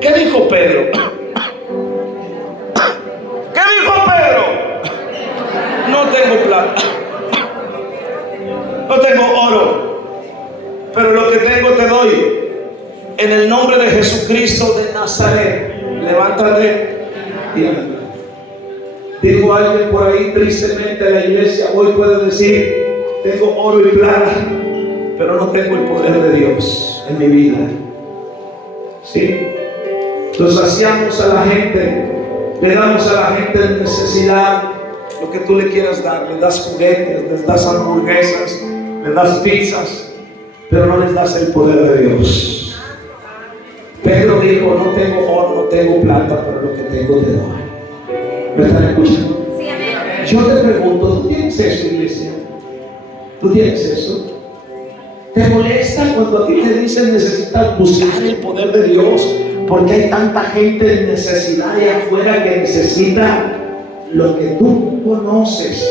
¿qué dijo Pedro? ¿Qué dijo Pedro? No tengo plata, no tengo oro, pero lo que tengo te doy. En el nombre de Jesucristo de Nazaret, levántate y anda. Dijo alguien por ahí tristemente a la iglesia, hoy puede decir, tengo oro y plata, pero no tengo el poder de Dios en mi vida. ¿Sí? Entonces saciamos a la gente, le damos a la gente en necesidad lo que tú le quieras dar. Le das juguetes, les das hamburguesas, les das pizzas, pero no les das el poder de Dios. Pedro dijo, no tengo oro, no tengo plata, pero lo que tengo te doy. ¿Me están escuchando? Sí, amén. Yo te pregunto, ¿tú tienes eso, iglesia? ¿Tú tienes eso? ¿Te molesta cuando a ti te dicen necesitas buscar el poder de Dios? Porque hay tanta gente en necesidad allá afuera que necesita lo que tú conoces,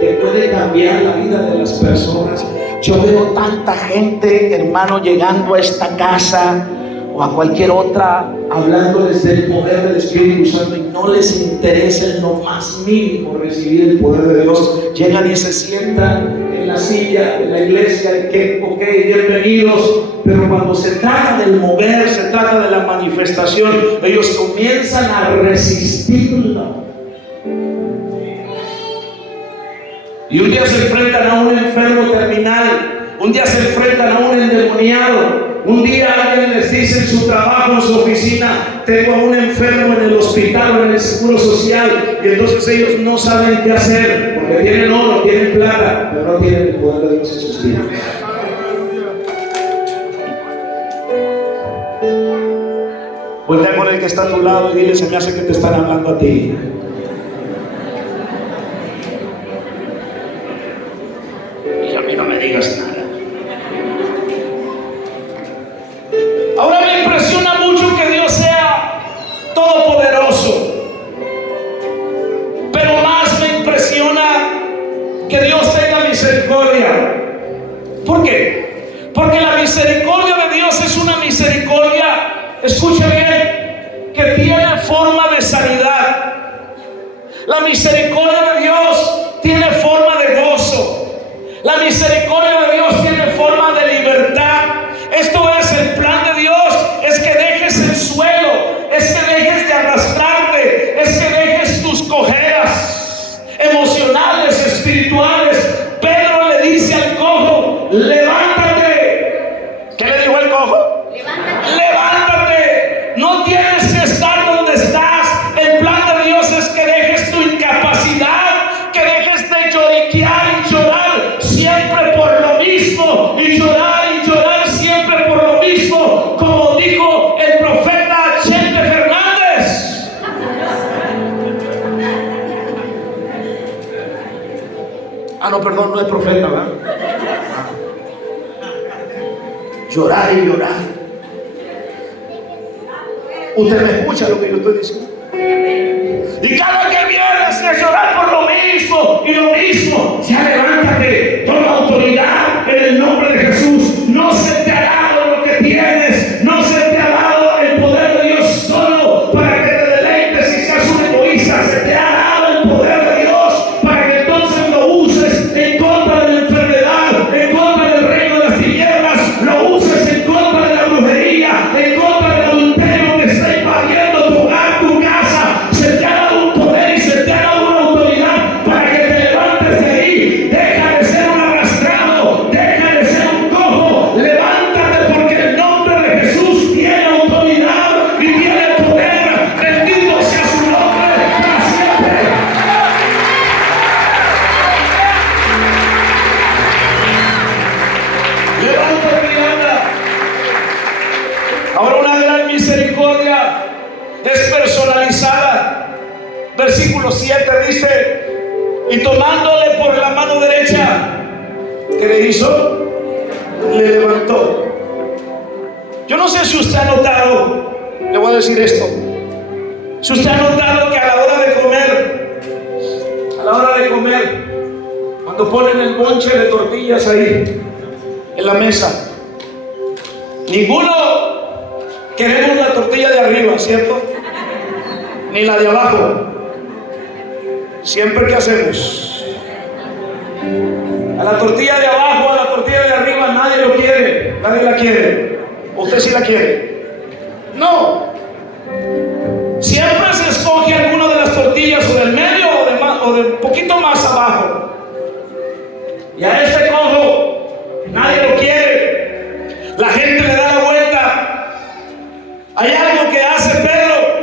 que puede cambiar la vida de las personas. Yo veo tanta gente, hermano, llegando a esta casa o a cualquier otra, hablándoles del poder del Espíritu Santo, y no les interesa en lo más mínimo recibir el poder de Dios. Llegan y se sientan en la silla de la iglesia y que, ok, bienvenidos, pero cuando se trata del mover, se trata de la manifestación, ellos comienzan a resistirlo. Y un día se enfrentan a un enfermo terminal, un día se enfrentan a un endemoniado. Un día alguien les dice en su trabajo, en su oficina, tengo a un enfermo en el hospital o en el seguro social, y entonces ellos no saben qué hacer, porque tienen oro, tienen plata, pero no tienen el poder de Dios en sus vidas. Voltea con el que está a tu lado y dile, se me hace que te están hablando a ti. Y a mí no me digas nada. Ahora me impresiona mucho que Dios sea todopoderoso, pero más me impresiona que Dios tenga misericordia. ¿Por qué? Porque la misericordia de Dios es una misericordia, escuche bien, que tiene forma de sanidad. La misericordia de Dios tiene forma de gozo. La misericordia de Dios tiene forma de libertad. Esto es el plan de Dios, es que dejes el suelo, es que dejes de arrastrarte, es que dejes tus cojeras emocionales, espirituales. Pedro le dice al cojo, levántate. ¿Qué le dijo el cojo? Levántate. Levántate. No tienes que estar donde estás. El plan de Dios es que dejes tu incapacidad, que dejes de lloriquear y llorar siempre por lo mismo, y llorar siempre por lo mismo, como dijo el profeta Chente Fernández. No, perdón, no es profeta, ¿verdad? Llorar y llorar. Usted me escucha lo que yo estoy diciendo. Y cada que vienes a llorar por lo mismo y lo mismo, ya levántate, toma autoridad en el nombre de Jesús. No se te ha dado lo que tienes, no se te ha dado el poder de Dios solo para que te deleites y seas un egoísta. Se te ha dado el poder de Dios para que entonces lo uses en contra de la enfermedad, en contra del reino de las tinieblas, lo uses en contra de la brujería, en contra del adulterio que está invadiendo tu hogar, tu casa. Se te ha dado un poder y se te ha dado una autoridad para que te levantes de ahí. Deja de ser un arrastrado, deja de ser un cojo, levántate, porque el nombre despersonalizada. Versículo 7 dice: y tomándole por la mano derecha, ¿qué le hizo? Le levantó. Yo no sé si usted ha notado, le voy a decir esto, si usted ha notado que a la hora de comer, cuando ponen el bonche de tortillas ahí en la mesa, ninguno queremos la tortilla de arriba, ¿cierto? Ni la de abajo. Siempre, ¿qué hacemos? A la tortilla de abajo, a la tortilla de arriba, nadie lo quiere, nadie la quiere. ¿Usted sí la quiere? No. Siempre se escoge alguna de las tortillas o del medio o de un poquito más abajo. Y a este cojo nadie lo quiere. La gente le da la vuelta. Hay algo que hace Pedro.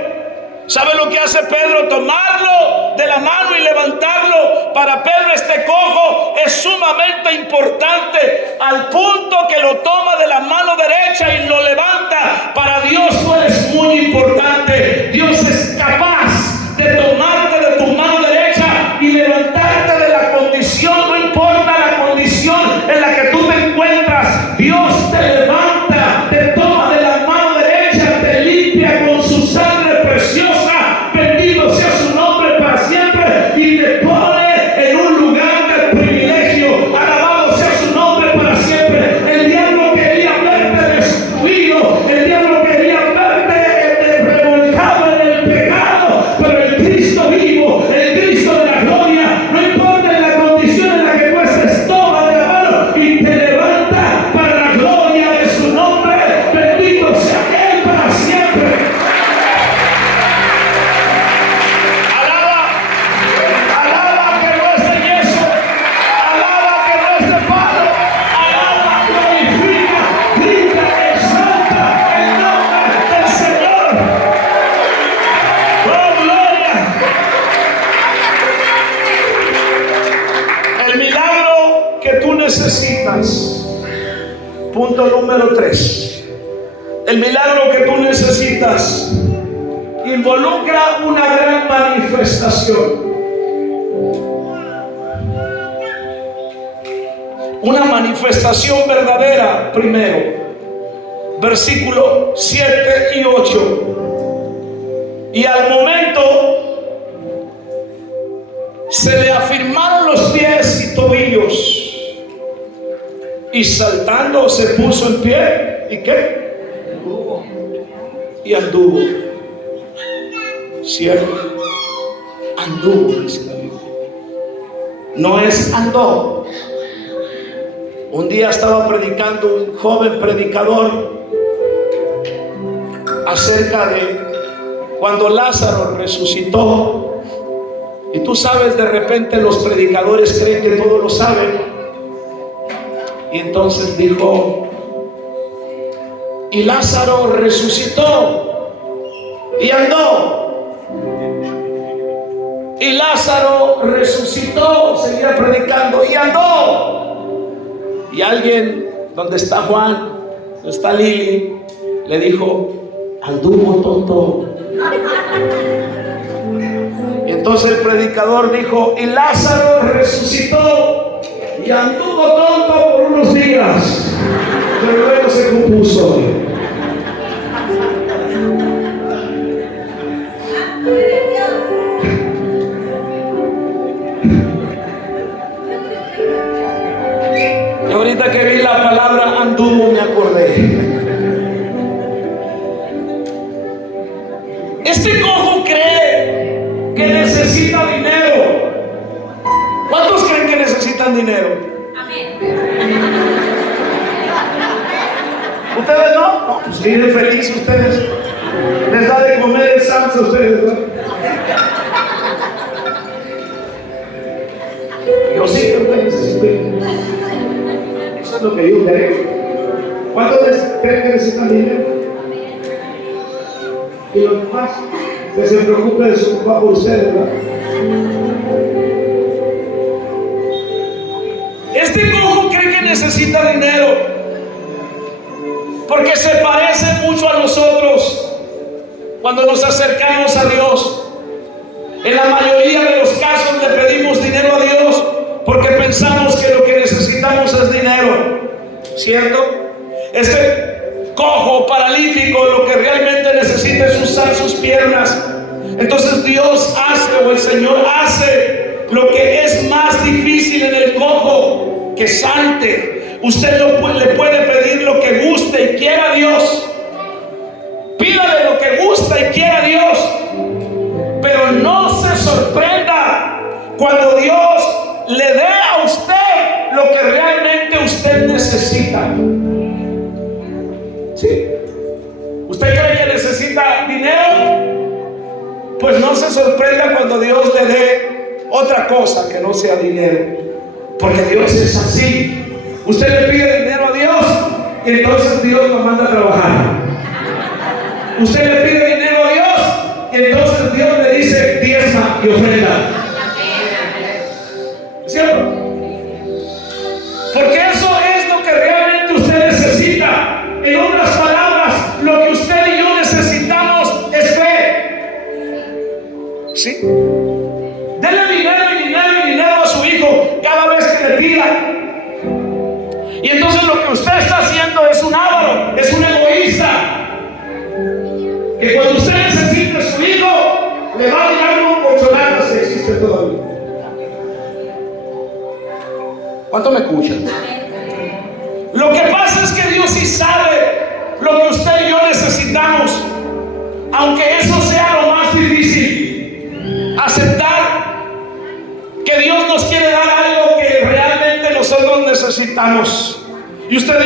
¿Sabe lo que hace Pedro? Tomarlo de la mano y levantarlo. Para Pedro este cojo es sumamente importante, al punto que lo toma de la mano derecha y lo levanta. Para Dios tú eres muy importante. Dios es capaz de tomarte de tu mano derecha y levantarte de la condición, no importa la condición en la que tú te encuentras. Dios te levanta, te toma de la mano derecha, te limpia con su sangre preciosa, bendito sea su nombre para siempre, y te pone en un lugar de privilegio. Alabado sea su nombre para siempre. El diablo quería verte destruido, el diablo quería verte revolcado en el pecado, pero el Cristo vivo, el Cristo de la gloria, no importa en la condición en la que tú estés, toma de la mano y te levanta para la gloria de su nombre. Bendito sea Él para siempre. Alaba que no es de yeso, alaba que no es de palo, alaba, glorifica, grita, exalta el nombre del Señor. ¡Oh, gloria! El milagro que tú necesitas. Punto número 3. El milagro que tú necesitas involucra una gran manifestación. Una manifestación verdadera, primero. Versículo 7 y 8. Y al momento se le afirmaron los pies y tobillos, y saltando se puso en pie. ¿Y qué? Y anduvo. ¿Cierto? Anduvo, dice la Biblia. No es andó. Un día estaba predicando un joven predicador acerca de cuando Lázaro resucitó. Y tú sabes, de repente los predicadores creen que todo lo saben. Y entonces dijo: y Lázaro resucitó y andó. Y Lázaro resucitó, seguía predicando, y andó. Y alguien, donde está Juan, donde está Lili, le dijo: anduvo, tonto. Y entonces el predicador dijo: y Lázaro resucitó y anduvo tonto por unos días, pero luego se compuso. Y ahorita que vi la palabra anduvo me acordé. Este cojo cree que necesita dinero. ¿Cuántos creen que necesitan dinero? ¿Ustedes no? No, pues viven felices ustedes. Les da de comer el salsa a ustedes, ¿no? Yo sí creo que necesito dinero. Eso es lo que yo creo. ¿Cuántos creen que necesitan dinero? Y los demás, que se preocupen de su papá por ustedes, ¿verdad? Este cojo cree que necesita dinero porque se parece mucho a nosotros. cuando nos acercamos a Dios, en la mayoría de los casos le pedimos dinero a Dios porque pensamos que lo que necesitamos es dinero, ¿cierto? Este cojo, paralítico, lo que realmente necesita es usar sus piernas. Entonces Dios hace, o el Señor hace, lo que es más difícil en el cojo, que salte. Usted le puede pedir lo que guste y quiera a Dios. Pídale lo que gusta y quiera a Dios. Pero no se sorprenda cuando Dios le dé a usted lo que realmente usted necesita. ¿Sí? ¿Usted cree que necesita dinero? Pues no se sorprenda cuando Dios le dé otra cosa que no sea dinero, porque Dios es así. Usted le pide dinero a Dios y entonces Dios lo manda a trabajar. Usted le pide dinero a Dios y entonces Dios le dice diezma y ofrenda. ¿Cierto? Porque eso es lo que realmente usted necesita. En otras palabras, lo que usted y yo necesitamos es fe. ¿Sí? Dele dinero y dinero y dinero a su hijo cada vez que le pida. Y entonces lo que usted está haciendo es un avaro, es un egoísta. Que cuando usted necesite a su hijo, le va a llegar un porcelana si existe todavía. ¿Cuánto me escuchan? Lo que pasa es que Dios sí sabe lo que usted y yo necesitamos, aunque eso sea lo más difícil. Aceptar que Dios nos quiere dar algo que realmente nosotros necesitamos. Y usted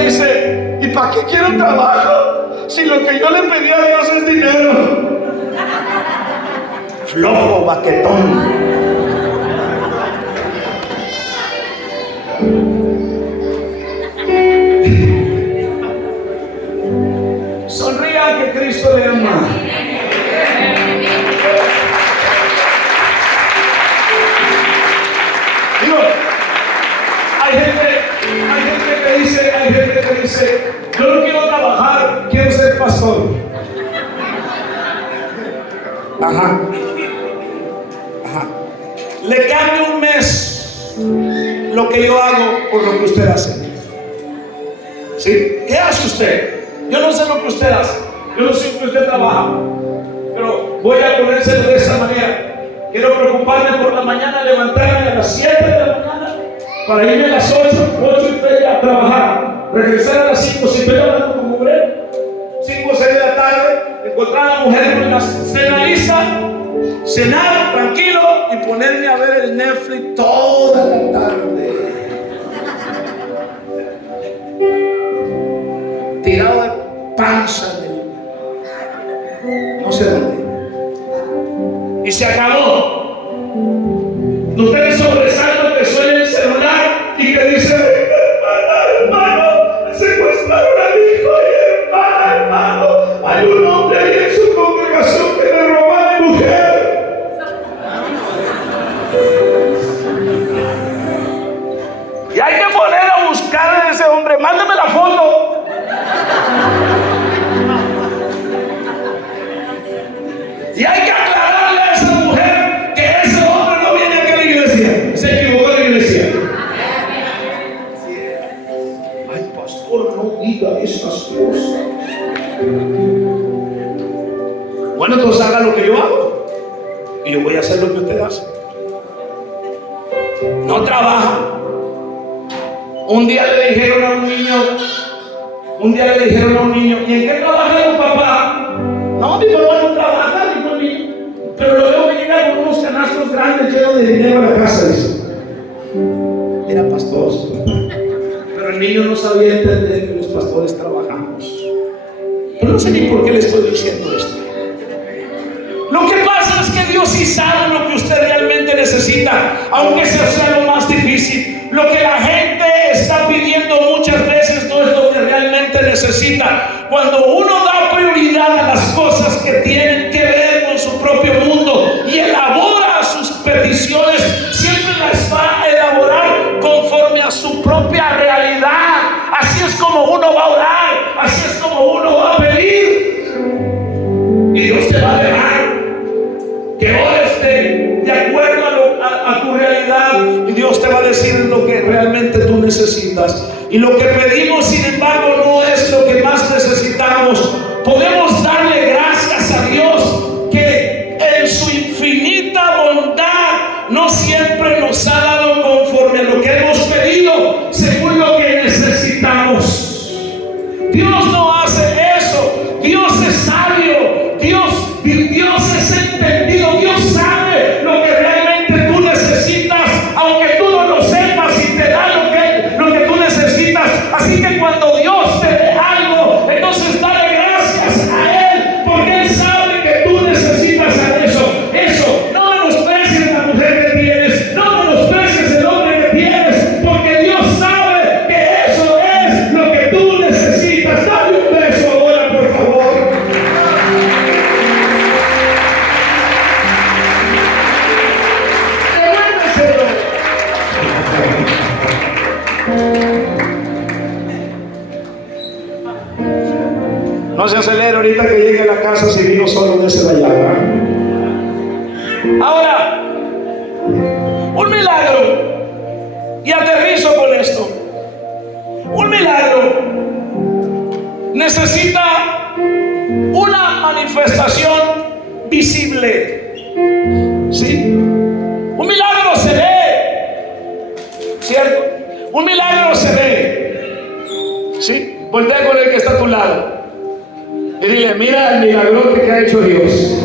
dice, ¿y para qué quiero trabajo si lo que yo le pedí a Dios es dinero? Flojo, baquetón. Sonría que Cristo le ama. Digo, hay gente que dice, yo no quiero trabajar, quiero ser pastor. Ajá. Le cambio un mes lo que yo hago por lo que usted hace. ¿Sí? ¿Qué hace usted? Yo no sé lo que usted hace. Yo no sé lo que usted trabaja. Pero voy a ponérselo de esa manera. Quiero preocuparme por la mañana, levantarme a las 7 de la mañana para irme a las 8:30 a trabajar. Regresar a las 5, si estoy hablando como obrero, 5 o 6 de la tarde, encontrar a la mujer con la cena lista, cenar tranquilo y ponerme a ver el Netflix toda la tarde. Tirado de panza no sé dónde. Y se acabó. Usted sobresalto que suena el celular y que dice, hermano, me secuestraron a mi hijo y hermano, hay un hombre ahí en su congregación que me robó a mi mujer. Y hay que poner a buscar a ese hombre. Mándame la foto. Y hay que aclararle a esa mujer que ese hombre no viene aquí a la iglesia. Se equivocó de iglesia. Ay, pastor, no diga esas cosas. Bueno, entonces haga lo que yo hago y yo voy a hacer lo que usted hace. No trabaja. Un día le dijeron a un niño, ¿y en qué trabaja tu papá? No, mi papá no trabaja, dijo el niño, pero lo veo que llega con unos canastos grandes llenos de dinero a la casa. Dice. Era pastor, pero el niño no sabía entender que los pastores trabajamos. Pero no sé ni por qué le estoy diciendo esto. Lo que pasa es que Dios sí sabe lo que usted realmente necesita, aunque eso sea lo más difícil. Lo que la gente está pidiendo muchas veces no es lo que realmente necesita. Cuando uno da prioridad a las cosas que tienen que ver con su propio mundo y elabora sus peticiones, siempre las va a elaborar conforme a su propia realidad. Así es como uno va a orar, así es como uno va a pedir. Y Dios te va a dejar que ores de acuerdo a tu realidad, y Dios te va a decir lo que realmente tú necesitas. Y lo que pedimos, sin embargo, no es lo que más necesitamos. Podemos darle gracias a Dios que en su infinita bondad no siempre nos ha dado conforme a lo que hemos pedido, según lo que necesitamos. Dios no hace eso. Dios es sabio. Dios es entendido. Dios sabe lo que realmente tú necesitas, aunque tú no lo sepas, y te da lo que tú necesitas. Así que cuando Dios te dé algo, entonces dale gracias a Él, porque Él sabe que tú necesitas a eso. No menosprecies la mujer que tienes, no menosprecies el hombre que tienes, porque Dios sabe que eso es lo que tú necesitas. Dale un beso ahora, por favor. No se acelere ahorita que llegue a la casa, si vino solo de ese de allá, ¿verdad? Ahora, un milagro, y aterrizo con esto. Un milagro necesita una manifestación visible. ¿Sí? Un milagro se ve, ¿cierto? Un milagro se ve. ¿Sí? Voltea con el que está a tu lado y dile: mira el milagrote que ha hecho Dios.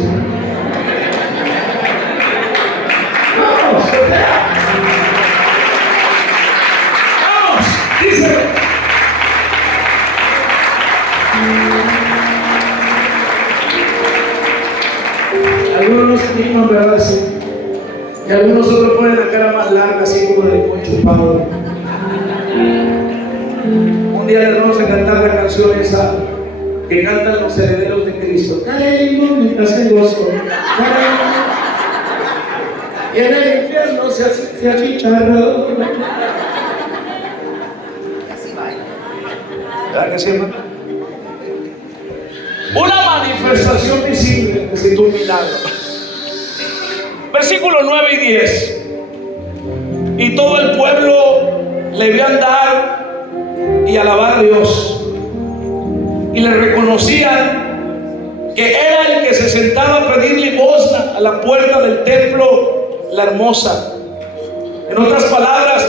Vamos, voltea. Vamos, díselo. Algunos no se animan, ¿verdad? Sí. Y algunos otros ponen la cara más larga, así como de chupado. Un día les vamos a cantar la canción esa que cantan los herederos de Cristo. Caemos mientras en gozo, y en el infierno se achicharró. ¿Verdad que sí, hermano? Una manifestación visible necesita un milagro. Versículos 9 y 10. Y todo el pueblo le vio andar y alabar a Dios, y le reconocían que era el que se sentaba a pedir limosna a la puerta del templo, la hermosa. En otras palabras,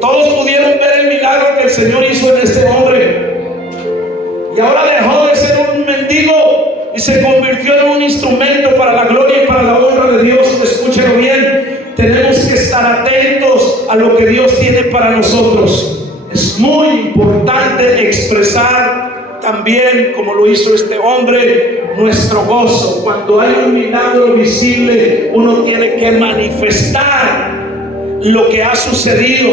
todos pudieron ver el milagro que el Señor hizo en este hombre, y ahora dejó de ser un mendigo y se convirtió en un instrumento para la gloria y para la honra de Dios. Escúchelo bien, tenemos que estar atentos a lo que Dios tiene para nosotros. Es muy importante expresar también, como lo hizo este hombre, nuestro gozo. Cuando hay un milagro visible, uno tiene que manifestar lo que ha sucedido,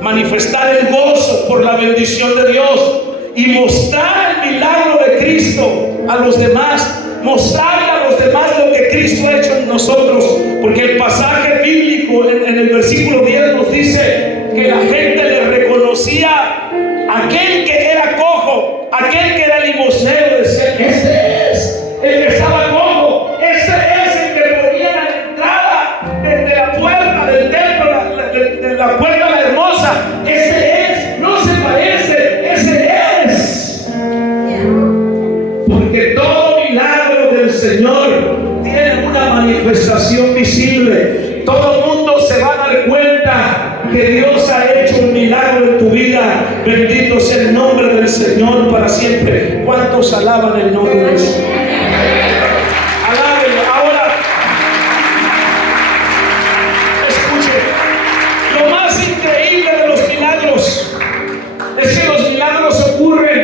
manifestar el gozo por la bendición de Dios y mostrar el milagro de Cristo a los demás, mostrarle a los demás lo que Cristo ha hecho en nosotros, porque el pasaje bíblico en el versículo 10 nos dice que la gente le reconocía aquel que era cojo, aquel que era limosnero, decía: ese es el que estaba cojo, ese es el que ponía la entrada de la puerta del templo, de la puerta la hermosa, ese es, no se parece, ese es. Porque todo milagro del Señor tiene una manifestación visible. Todo el mundo se va a dar cuenta que Dios ha hecho un milagro en tu vida. Bendito sea el nombre del Señor para siempre. ¿Cuántos alaban el nombre del Señor? Alábenlo. Ahora, escuche, lo más increíble de los milagros es que los milagros ocurren.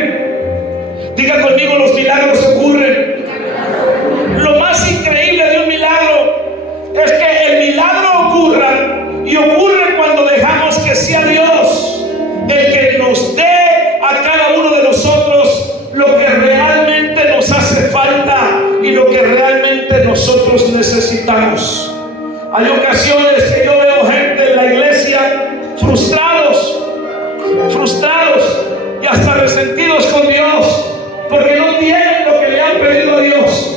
Diga conmigo: los milagros ocurren. Lo más increíble de un milagro es que el milagro ocurra, y ocurre cuando dejamos que sea Dios el que nos dé a cada uno de nosotros lo que realmente nos hace falta y lo que realmente nosotros necesitamos. Hay ocasiones que yo veo gente en la iglesia frustrados y hasta resentidos con Dios, porque no tienen lo que le han pedido a Dios.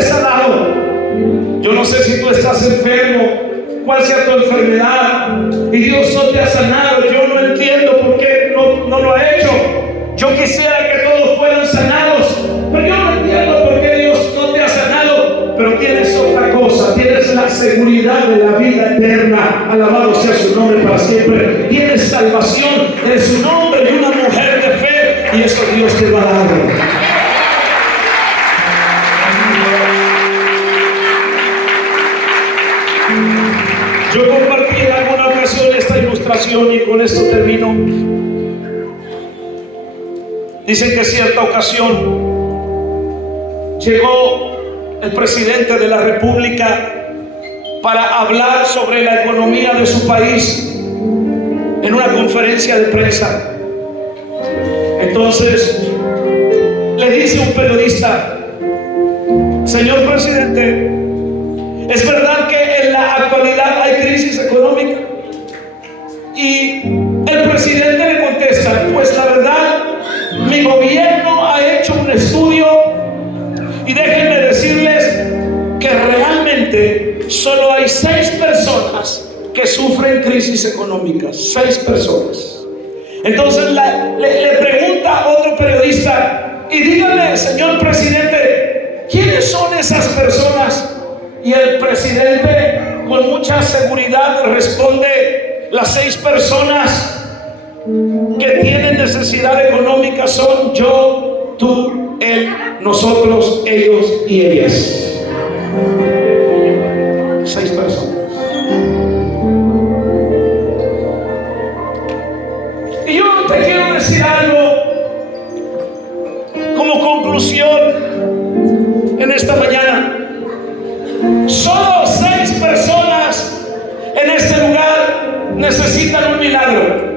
les ha dado. Yo no sé si tú estás enfermo, cuál sea tu enfermedad, y Dios no te ha sanado. Yo no entiendo por qué no lo ha hecho. Yo quisiera que todos fueran sanados, pero yo no entiendo por qué Dios no te ha sanado. Pero tienes otra cosa, tienes la seguridad de la vida eterna. Alabado sea su nombre para siempre. Tienes salvación en su nombre de una mujer de fe, y eso Dios te va a dar. Yo compartí en alguna ocasión esta ilustración y con esto termino. Dicen que cierta ocasión llegó el presidente de la República para hablar sobre la economía de su país en una conferencia de prensa. Entonces le dice un periodista: señor presidente, ¿es verdad que en la actualidad hay crisis económica? Y el presidente le contesta: pues la verdad, mi gobierno ha hecho un estudio y déjenme decirles que realmente solo hay 6 personas que sufren crisis económicas. 6 personas. Entonces le pregunta a otro periodista: y dígame, señor presidente, ¿quiénes son esas personas? Y el presidente con mucha seguridad responde: las 6 personas que tienen necesidad económica son yo, tú, él, nosotros, ellos y ellas. 6 personas. Y yo te quiero decir algo como conclusión en esta mañana. Solo 6 personas en este lugar necesitan un milagro.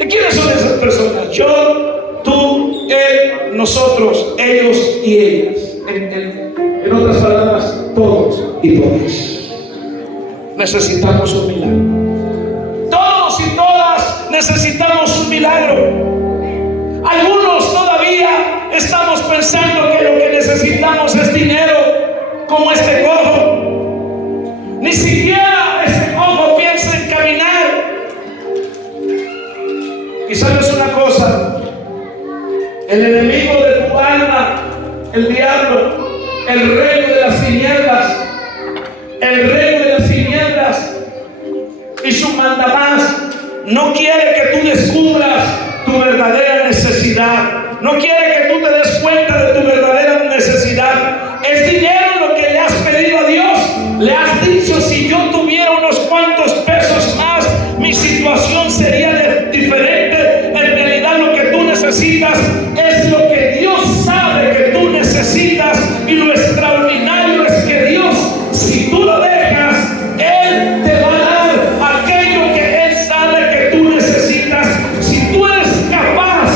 ¿Y quiénes son esas personas? Yo, tú, él, nosotros, ellos y ellas. En otras palabras, todos y todas necesitamos un milagro. Todos y todas necesitamos un milagro. Algunos todavía estamos pensando que lo que necesitamos es dinero, como este cojo. Ni siquiera este cojo piensa en caminar. Y sabes una cosa: el enemigo de tu alma, el diablo, el reino de las tinieblas, y su mandamás, no quiere que tú descubras tu verdadera necesidad. No quiere que tú te des cuenta de tu verdadera necesidad. Es dinero lo que le has pedido a Dios. Le has dicho: si yo tuviera unos cuantos pesos más, mi situación sería diferente. En realidad lo que tú necesitas es lo que Dios sabe que tú necesitas. Y lo extraordinario es que Dios, si tú lo dejas, Él te va a dar aquello que Él sabe que tú necesitas. Si tú eres capaz,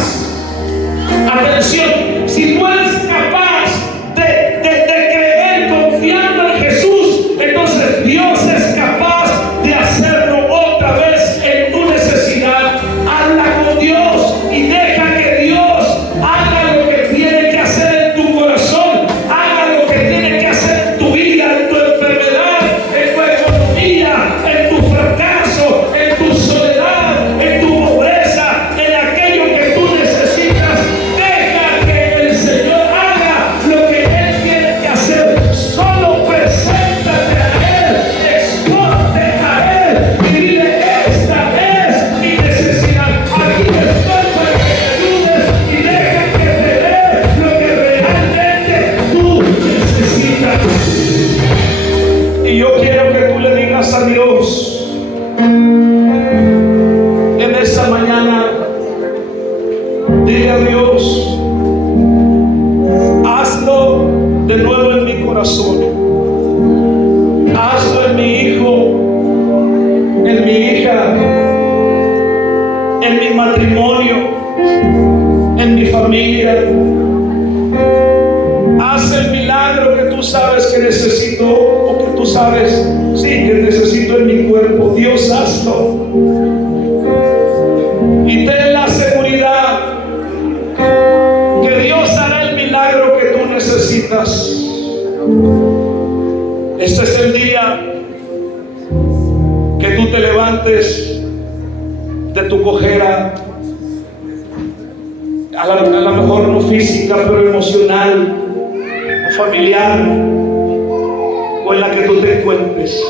atención, si tú eres capaz de creer confiando en Jesús, entonces Dios es capaz de hacerlo otra vez en tu necesidad. Habla con Dios y deja que Dios haga lo que tiene que hacer en tu corazón, haga lo que tiene que hacer en tu vida, en tu enfermedad, en tu economía, en tu fracaso, en tu soledad, en tu pobreza, en aquello que tú necesitas. Deja que el Señor haga lo que Él tiene que hacer. Solo preséntate a Él, exponte a Él y dile: esta es mi necesidad. Aquí estoy para que me ayudes, y deja que te dé lo que realmente tú necesitas. Y yo quiero que tú le digas a Dios en esta mañana: dile a Dios, hazlo de nuevo en mi corazón, hazlo en mi hijo, en mi hija, en mi matrimonio, en mi familia. Haz el milagro que tú sabes que necesito, o que tú sabes, sí, que necesito en mi cuerpo. Dios, hazlo. Y ten la seguridad que Dios hará el milagro que tú necesitas. Este es el día que tú te levantes de tu cojera, a lo mejor no física, pero emocional o familiar, o en la que tú te encuentres.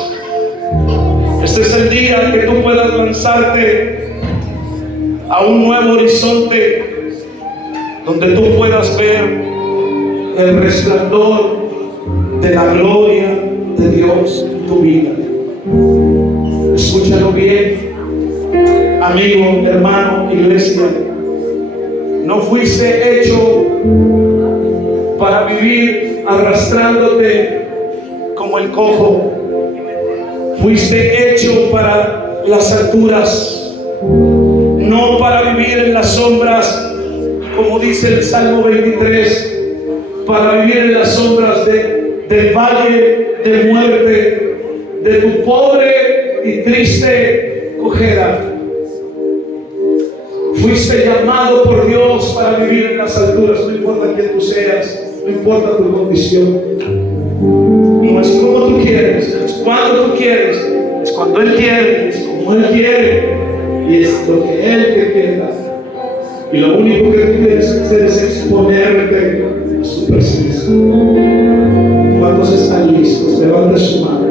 Este es el día que tú puedas lanzarte a un nuevo horizonte donde tú puedas ver el resplandor de la gloria de Dios en tu vida. Escúchalo bien, amigo, hermano, iglesia. No fuiste hecho para vivir arrastrándote como el cojo. Fuiste hecho para las alturas, no para vivir en las sombras, como dice el Salmo 23, para vivir en las sombras del valle de muerte, de tu pobre y triste cojera. Fuiste llamado por Dios para vivir en las alturas, no importa quién tú seas, no importa tu condición. No es como tú quieres, es cuando tú quieres, es cuando Él quiere, es como Él quiere, y es lo que Él te quiere. Y lo único que tú tienes que hacer es exponerte a su presencia. ¿Cuántos están listos? Levanta su mano.